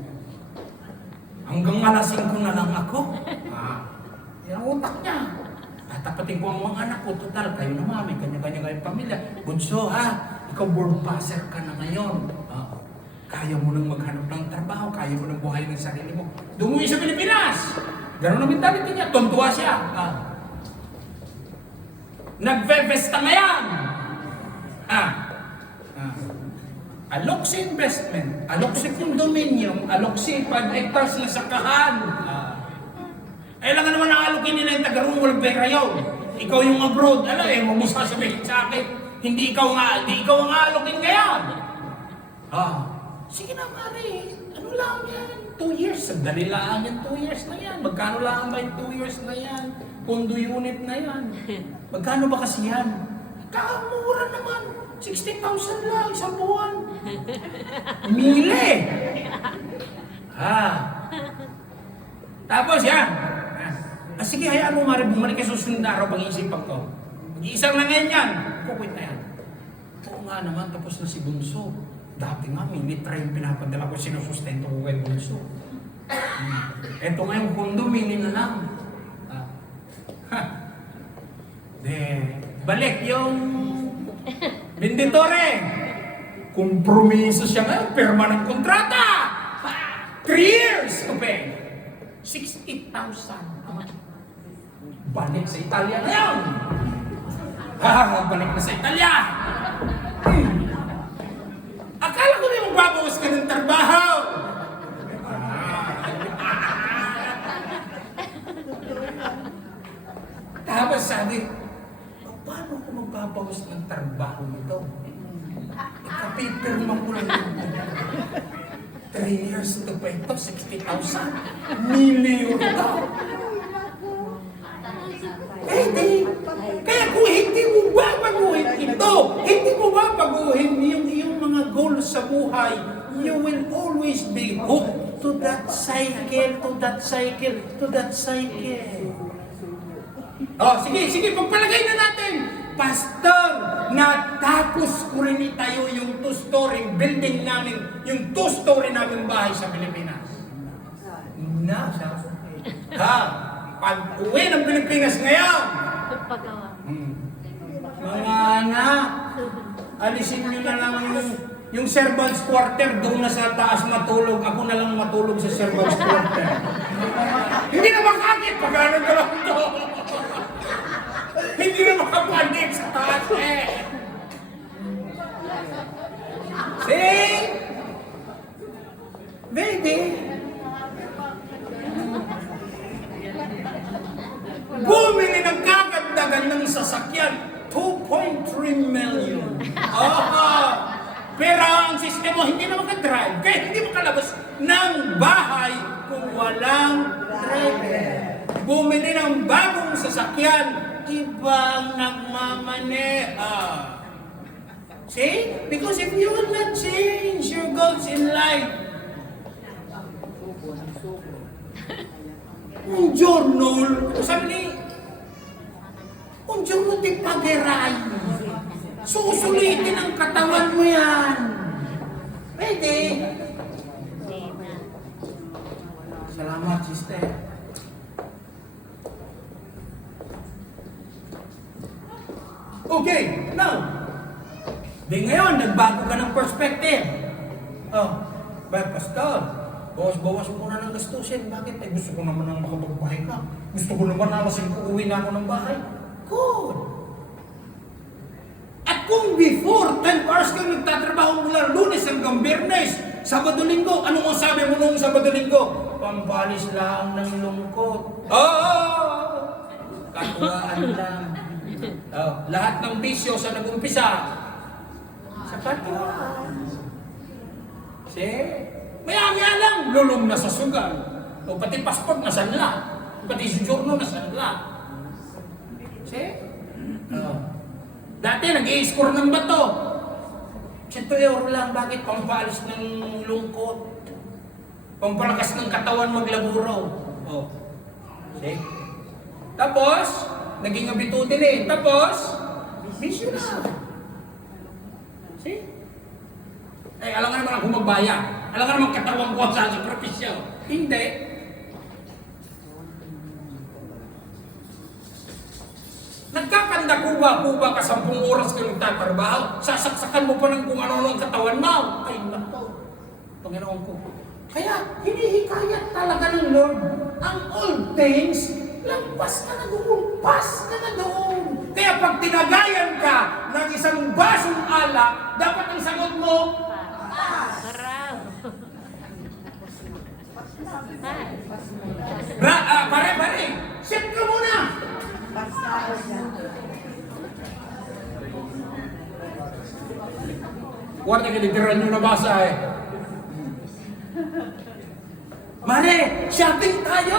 Hanggang alas 5 na lang ako. Yan ang utak niya. Tatapatin ko ang mga anak ko. Total, kayo naman, may kanya-kanya kayong pamilya. Bunso, ikaw board passer ka na ngayon. Kaya mo nang maghanap ng trabaho, kaya mo nang buhayin ng sarili mo. Dumuwi sa Pilipinas. Ganun ang mentality niya. Tuntua siya. Nagve-vesta ngayon. Aloxi investment, Aloxi condominium, Aloxi 5 hectares na sakahan. Lang naman nakalokin nila yung taga-room, walang pera yun. Ikaw yung abroad, mo sasabihin sa akin, hindi ikaw ang alokin ngayon. Sige na pare, ano lang yan? 2 years, sandali lang yan, 2 years na yan. Magkano lang ba yung 2 years na yan? Condo unit na yan. Magkano ba kasi yan? Kakamura naman. 60,000 lang, isang buwan. Mili! Tapos yan. Sige, hayaan mo mari, bumalik ka susunod na araw pag-iisipan ko. Mag-iisang na ngayon yan. Kukwit na yan. Oo nga naman, tapos na si Bunso. Dati nga, minitra yung pinapadala ko, sinusustento ko kay Bunso. Eto nga yung kondo, mini na lang. Balik yung Benditore. Kompromiso siya ngayon, pirma ng kontrata. 3 years to pay. 60,000. Balik sa Italia ngayon. Balik na sa Italia. Akala ko na yung babawas ka ng trabaho. Tapos sabi, paano ko magbabawas ng trabaho nito? Ikapipirma ko lang ito. 3 years to pay ito, 60,000. Milyon ito. Kaya kung hindi mo babaguhin ito, hindi mo babaguhin yung iyong mga goals sa buhay, you will always be hooked to that cycle. Sige, pagpalagay na natin. Pastor, natapos ko rin itayo yung 2-story building namin, yung 2-story namin bahay sa Pilipinas. Pag uwi ng Pilipinas ngayon, mga anak, alisin nyo na lang yung servants quarter, doon na sa taas matulog. Ako na lang matulog sa servants quarter. Hindi na makakit, pag-anan ka lang ito. Hindi na makapanik sa taas See? Baby. Bumili ng kagagdagan ng sasakyan, 2.3 million. Pero ang sistema hindi na makadrive, kaya hindi makalabas ng bahay kung walang driver. Bumili ng bagong sasakyan, ibang nagmamaneha. See? Because if you will not change your goals in life, un giorno, sabi ni, un giorno ti pagherai. Susulitin ang katawan mo yan. Pwede. Salamat, sister. Okay, now, ngayon, nagbago ka ng perspective. Pastor, bawas muna ng gastusin. Bakit? Gusto ko naman ang makapagbahay ka. Gusto ko naman na uuwi na ako ng bahay. Good. 10 hours kang nagtatrabaho mula Lunes hanggang Biyernes, Sabado-Linggo. Ano ang sabi mo nung Sabado-Linggo? Pampalis lang ng lungkot. Katuwaan lang. Lahat ng bisyo sa nag-umpisa sa katuwaan. Maya-maya lang, lulong na sa sugal. O pati passport na sanla. Pati sujurno na sanla. Dati nag-i-score ng bato. 100 euro lang, bakit? Pampalis ng lungkot. Pampalakas ng katawan maglaburo. Tapos, naging abito din eh. Tapos, bisyo na. Alam nga naman ako magbaya. Alam nga naman katawan ko ang sasakripisyo. Hindi. Nagkakanda-kuba-kuba ka 10 oras ka nagtatrabaho, sasaksakan mo pa ng kung ano ang katawan mo. Ay, nako. Panginoon ko. Kaya, hinihikayat talaga ng Lord. Ang old things, lampas ka na doon, pas ka na doon. Kaya pag tinagayan ka ng isang basong alak, dapat ang sagot mo, pare, set ka muna. Huwag na kinitiran nyo nabasa eh. Mare, shopping tayo.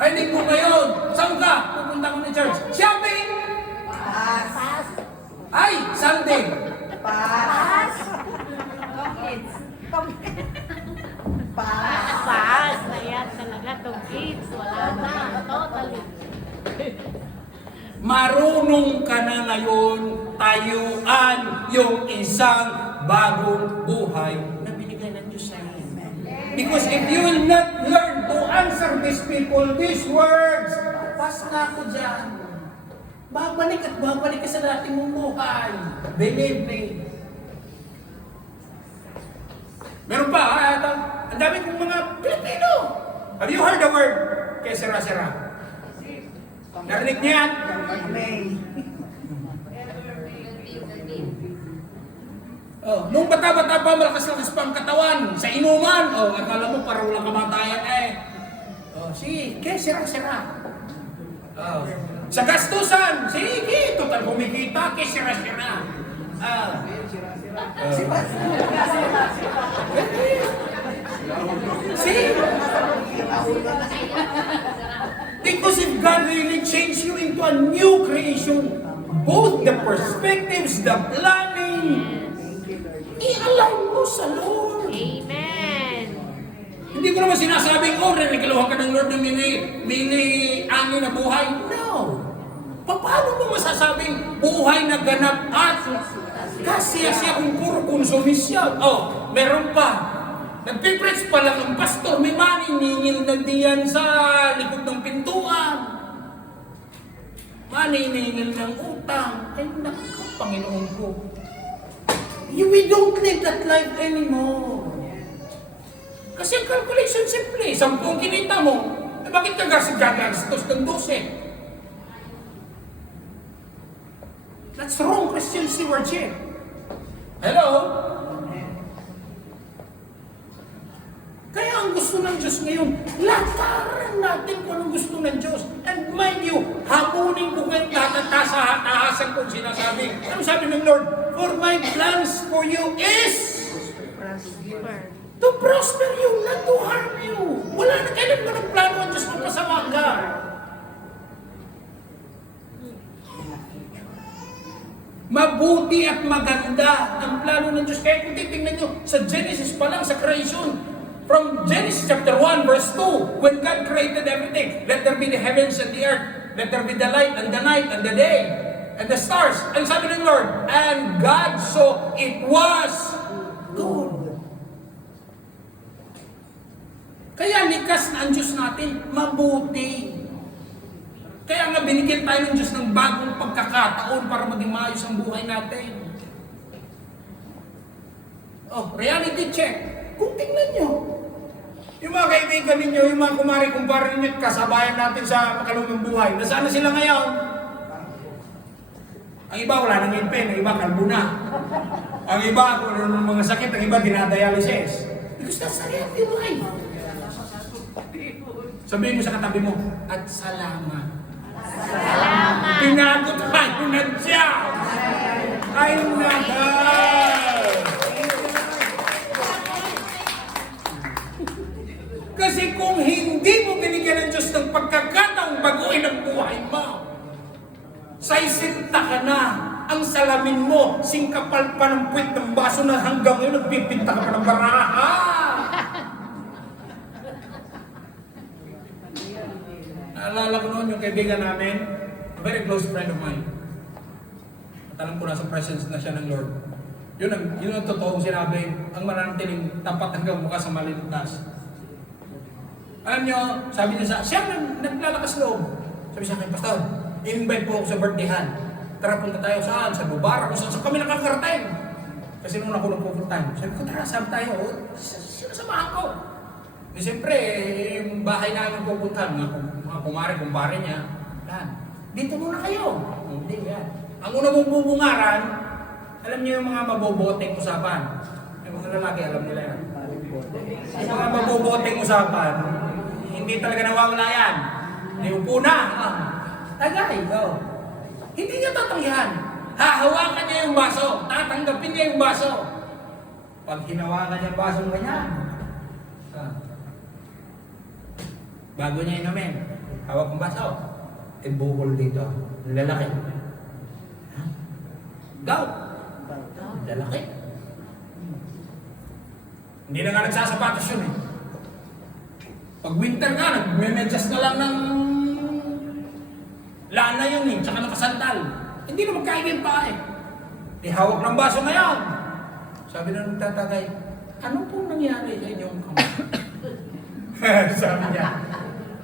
Rinig mo ngayon. Saan ka? Pupunta ko ni church. Shopping! Pass. Ay, Sunday. Pass. Pass. Ayan talaga, 2 kids. Wala na. Totally. Marunong ka na ngayon tayuan yung isang bagong buhay na binigay ng Diyos sa iyo. Because if you will not learn to answer these people, these words, pas na ako dyan. Babalik at babalik ka sa dating mong buhay. Believe me. Meron pa, ang dami kong mga Pilipino. Have you heard the word? Kaya sira-sira. Narinig niya yan? Nung bata-bata pa, malakas-lakas pa ang katawan. Sa inuman, akala mo para walang kamatayan eh. Sige, kaya sira-sira. Sa gastusan, sige, total kumikita, kaya sira-sira. See? Because if God really changed you into a new creation, both the perspectives, the planning, i-align mo sa Lord. Amen. Hindi ko naman sinasabing, regaluhan ka ng Lord na mini angin na buhay. No. Paano mo masasabing buhay na ganap at kasi siya kung puro konsumisyon? Meron pa. Nagpipreach pa lang ang pastor, may maniningil na diyan sa likod ng pintuan. Maniningil ng utang. Ay, naku, Panginoon ko. We don't live that life anymore. Kasi ang calculation simple, 10 kinita mo, bakit ka gagastos ng 12? That's wrong Christian stewardship. Hello? Kaya ang gusto ng Diyos ngayon, lataran natin kung anong gusto ng Diyos. And mind you, hamunin ko kayo tatatasan kung sinasabi. Ano sabi ng Lord? For my plans for you is to prosper you, not to harm you. Wala na kailan mo ng plano ang Diyos magpasama ka. Mabuti at maganda ang plano ng Diyos. Kaya kung titingnan nyo, sa Genesis pa lang, sa creation, from Genesis chapter 1 verse 2, when God created everything, let there be the heavens and the earth, let there be the light and the night and the day, and the stars. And sabi ng Lord, and God saw it was good. Kaya likas na ang Diyos natin, mabuti. Kaya nga binigyan tayo ng Diyos ng bagong pagkakataon para maging maayos ang buhay natin. Reality check. Kung tingnan nyo, yung mga kaibigan ninyo, yung mga kumari-kumpare ninyo, kasabayan natin sa makalumang buhay, nasaan na sila ngayon? Ang iba wala nang ngipin, ang iba kalbo na. Ang iba kung ano ng mga sakit, ang iba dinadialysis. Because that's the reality of life. Sabihin mo sa katabi mo, at salamat. Salamat. Pinagot tayo na siya. Ay nagal. Kasi kung hindi mo binigyan ng Diyos ng pagkakataong baguhin ang buhay mo, saisinta ka na. Ang salamin mo, singkapal pa ng puwit ng baso na hanggang ngayon nagpipinta ka pa ng baraha. Naalala ko noon yung kaibigan namin, a very close friend of mine. At alam ko nasa presence na siya ng Lord. Yun ang totoong sinabi, ang mananatiling tapat hanggang mukha sa malintas. Alam nyo, sabi niya siya naglalakas loob. Sabi sa akin, Pastor, invite po ako sa birthdayhan. Tara, punta tayo saan? Sa Bubara, kung saan kami nakakarating. Kasi nung ako nagpupuntahan, sabi ko, tara, sabi tayo. Sinasamahan ko. Eh, siyempre, yung bahay namin pupuntahan, mga kumpare niya, yan, dito muna kayo. Hindi, yan. Ang una mong bubungaran, alam niyo yung mga maboboteng usapan. Yung mga lalaki, alam nila yan. Yung mga maboboteng usapan, hindi talaga nawawala yan. Niupo na. Tagay, oh. Hindi niya tatanggihan. Hahawakan niya yung baso. Tatanggapin niya yung baso. Pag hinawakan niya yung baso mo ganyan, bago niya inumin, hawak ang baso. Ibukol dito. Lalaki. Gout. Lalaki. Hindi na nga nagsasapatos yun eh. Pag winter nga, nagme-medyas na lang ng lana yun eh, tsaka nakasandal. Hindi na magkaigin pa eh. Ihawak ng baso ngayon. Sabi na nagtatagay, ano pong nangyari sa inyong kamay? Sabi niya,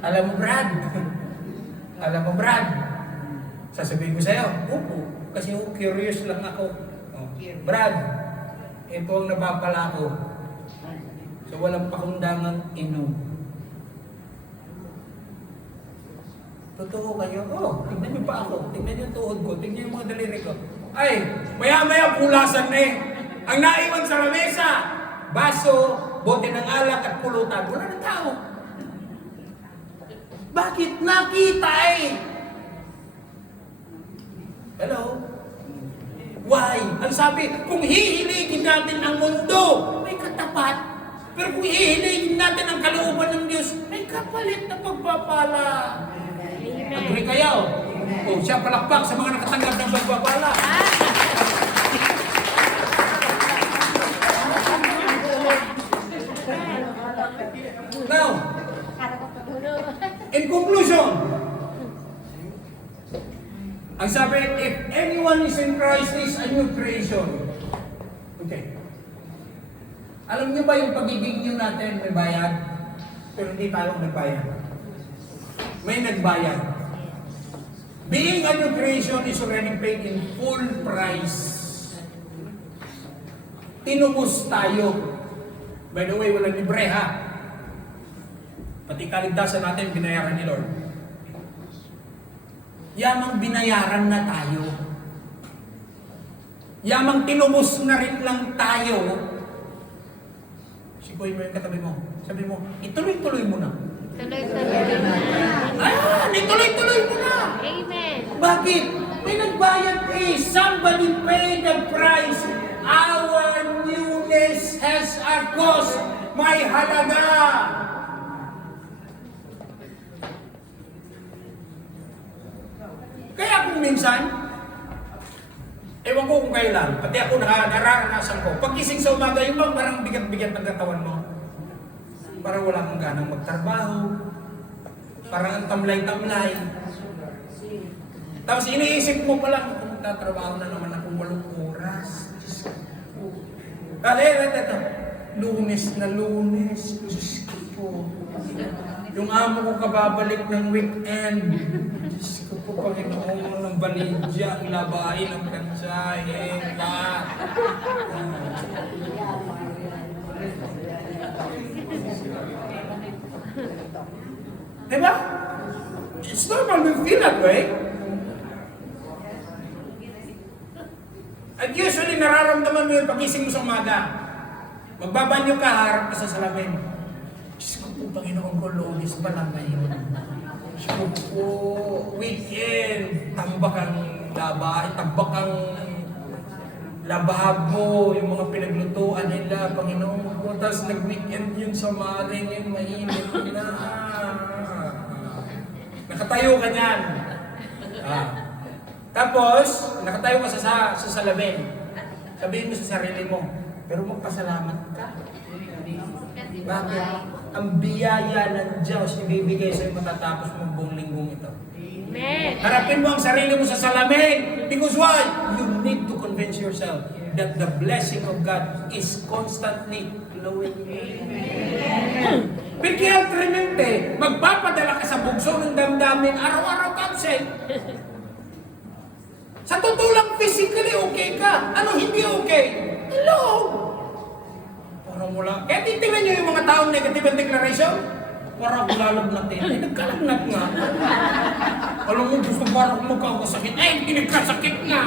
alam mo Brad, sasabihin ko sa'yo, opo, kasi curious lang ako. Oh, Brad, ito ang napapala ko. So walang pakundangang inom. Totoo kayo? Oh, tignan niyo pa ako. Tignan niyo yung tuhod ko. Tignan yung mga daliri ko. Ay, maya-maya pulasan na eh. Ang naiwan sa lamesa, baso, bote ng alak at pulutan. Wala ng tao. Bakit? Nakita eh. Hello? Why? Ang sabi, kung hihiligin natin ang mundo, may katapat. Pero kung hihiligin natin ang kalooban ng Diyos, may kapalit na pagpapala. Agree kayo? O, siya palakpak sa mga nakatanggap ng pagpapala. Now, in conclusion, ang sabi, if anyone is in Christ, is a new creation. Okay. Alam niyo ba yung pagiging new natin may bayad? Pero hindi tayo nagbayad. May nagbayad. Being a new creation is already paid in full price. Tinubos tayo. By the way, walang libre ha. Pati kaligtasan natin, binayaran ni Lord. Yamang binayaran na tayo. Yamang tinubos na rin lang tayo. Sikoy mo yung katabi mo. Sabi mo, ituloy-tuloy mo na. Tuloy-tuloy na. Ituloy-tuloy mo na. Amen. Bakit? May nagbayad eh. Somebody paid the price. Our newness has a cost. May halaga. Kaya kung minsan, ewan ko kung kayo lang, pati ako nararanasan ko, pagkising sa umaga, yung bang parang bigat-bigat ng katawan mo. Parang wala kang ganang magtrabaho. Parang ang tamlay-tamlay. Tapos iniisip mo pa lang, magtatrabaho na naman akong 8 oras. Ito. Lunes na Lunes. Diyos ko po. Yung amo ko kababalik ng weekend. Diyos ko po, Panginoon ng Balidya, labahin ang kansahin, lahat. Diba? It's normal, we feel that way. yun, pagising mo sa umaga. Magbabanyo ka, harap ka sa salamin. Diyos ko po, Panginoon ko, Logis pa lang ngayon. Diyos ko po, weekend, tambak ang lababo, yung mga pinaglutuan nila, Panginoon ko. Tapos nag-weekend yun sa maring yun, mainit na. Nakatayo ka niyan. Tapos, nakatayo ka sa salamin. Sabihin mo sa sarili mo, pero magpasalamat ka. Bakit? Ang biyaya ng Diyos ibibigay sa'yo matatapos mong buong linggong ito. Amen. Harapin mo ang sarili mo sa salamin. Because why? You need to convince yourself that the blessing of God is constantly flowing. Bigyan tremente, magpapadala ka sa bugso ng damdamin, araw-araw ka absent. Sa totoo lang, physically okay ka. Ano hindi okay? Hello! Parang wala. Kaya titingnan nyo yung mga taong negative ang declaration. Parang lalabnat eh. Ay, nagkalagnat nga. Alam mo, gusto parang magkakasakit. Ay, hindi nagkasakit nga.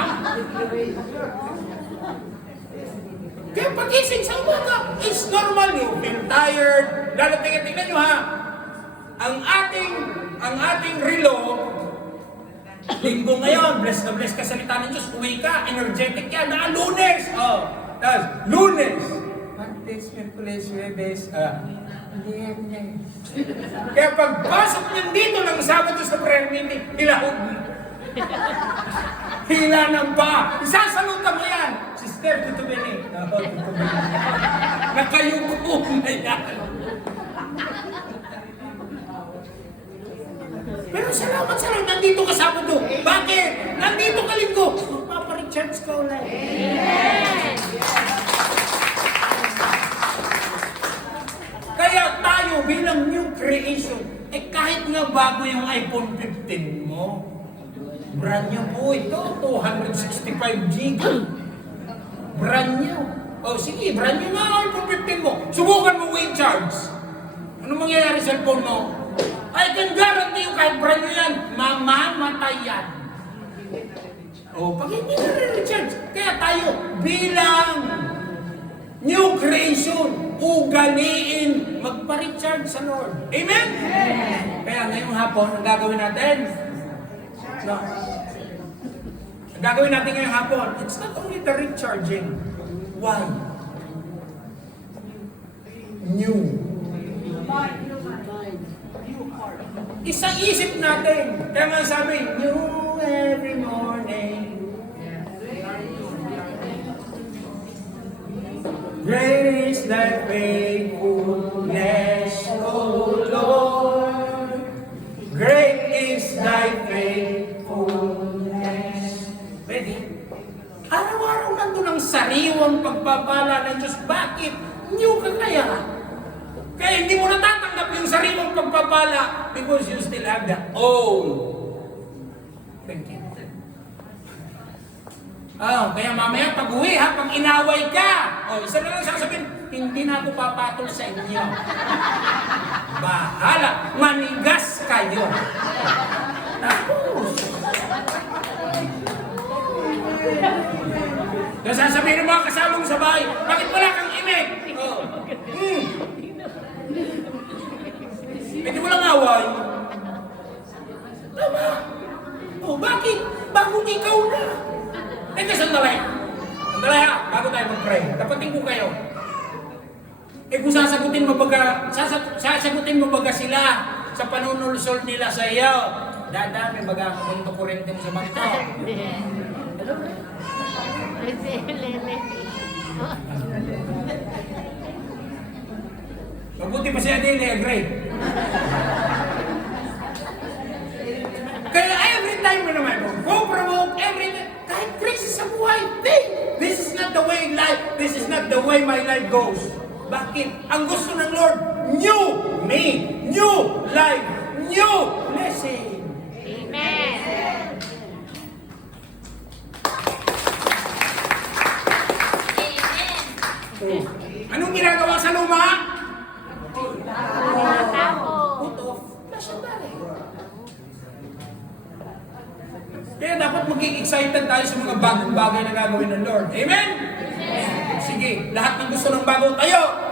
Kaya pag-ising sa umaga, it's normal. You feel tired. Lalo tingnan nyo ha. Ang ating relo, linggo ngayon, bless na bless ka salita ng Diyos, uwi ka, energetic yan, Lunes! Tapos, Lunes! Martes, Merkules, Huwebes, Viernes. Kaya pagpasok niyan dito ng Sabado sa prayer meeting, hilahog mo. Hila ng ba? Isasalutan mo yan! Sister, Tito Benny. Nakayuko na yan. Pero salamat sa lang, nandito ka Sabado. Bakit? Nandito ka Linggo. Magpaparecharge ka ulit. Amen. Kaya tayo bilang new creation, kahit nga bago yung iPhone 15 mo, brand new po ito, 265 GB. Brand new. Sige, brand new nga ang iPhone 15 mo. Subukan mo with charge. Ano mangyayari sa cellphone mo? I can guarantee you kahit brand new yan, mamamatay yan. Pag hindi na recharge. Kaya tayo bilang new creation, ugaliin, magpa-recharge sa Lord. Amen? Kaya ngayong hapon, ang gagawin natin, ngayong hapon, it's not only the recharging. Why? New. Isang isip natin. Kaya nga sabi, new every morning. Great is thy faithfulness, O Lord. Great is thy faithfulness. Ready? Araw-araw nandun ang sariwang pagpapala ng Diyos. Bakit? New ka kaya? Kaya hindi mo natatanggap yung sariwang pagpapala because you still have the old. Thank you. Kaya mamaya pag-uwi ha, pag inaway ka, isa na lang sasabihin, hindi na ako papatol sa inyo. Bahala, manigas kayo. Tapos. Kaya sasabihin ng mga kasamang sa bahay, bakit wala kang imig? Hindi mo lang away. Tama. Bakit? Bagong ikaw na. Sandali. Sandali ha, bago tayo mag-pray. Tapatin ko kayo. Kung sasagutin mo baga sila sa panunulsol nila sa iyo, dadami baga kung kuryente mo sa bangko. Mabuti pa si Adele, agree. Kaya every time mo naman, go promote, every time, kahit crisis sa buhay, this is not the way life, this is not the way my life goes. Bakit? Ang gusto ng Lord, new me, new life, new blessing. Amen. Anong ginagawa sa luma? Tao. Put off. Kaya dapat maging excited tayo sa mga bagong bagay na gagawin ng Lord. Amen? Sige, lahat ng gusto ng bago tayo.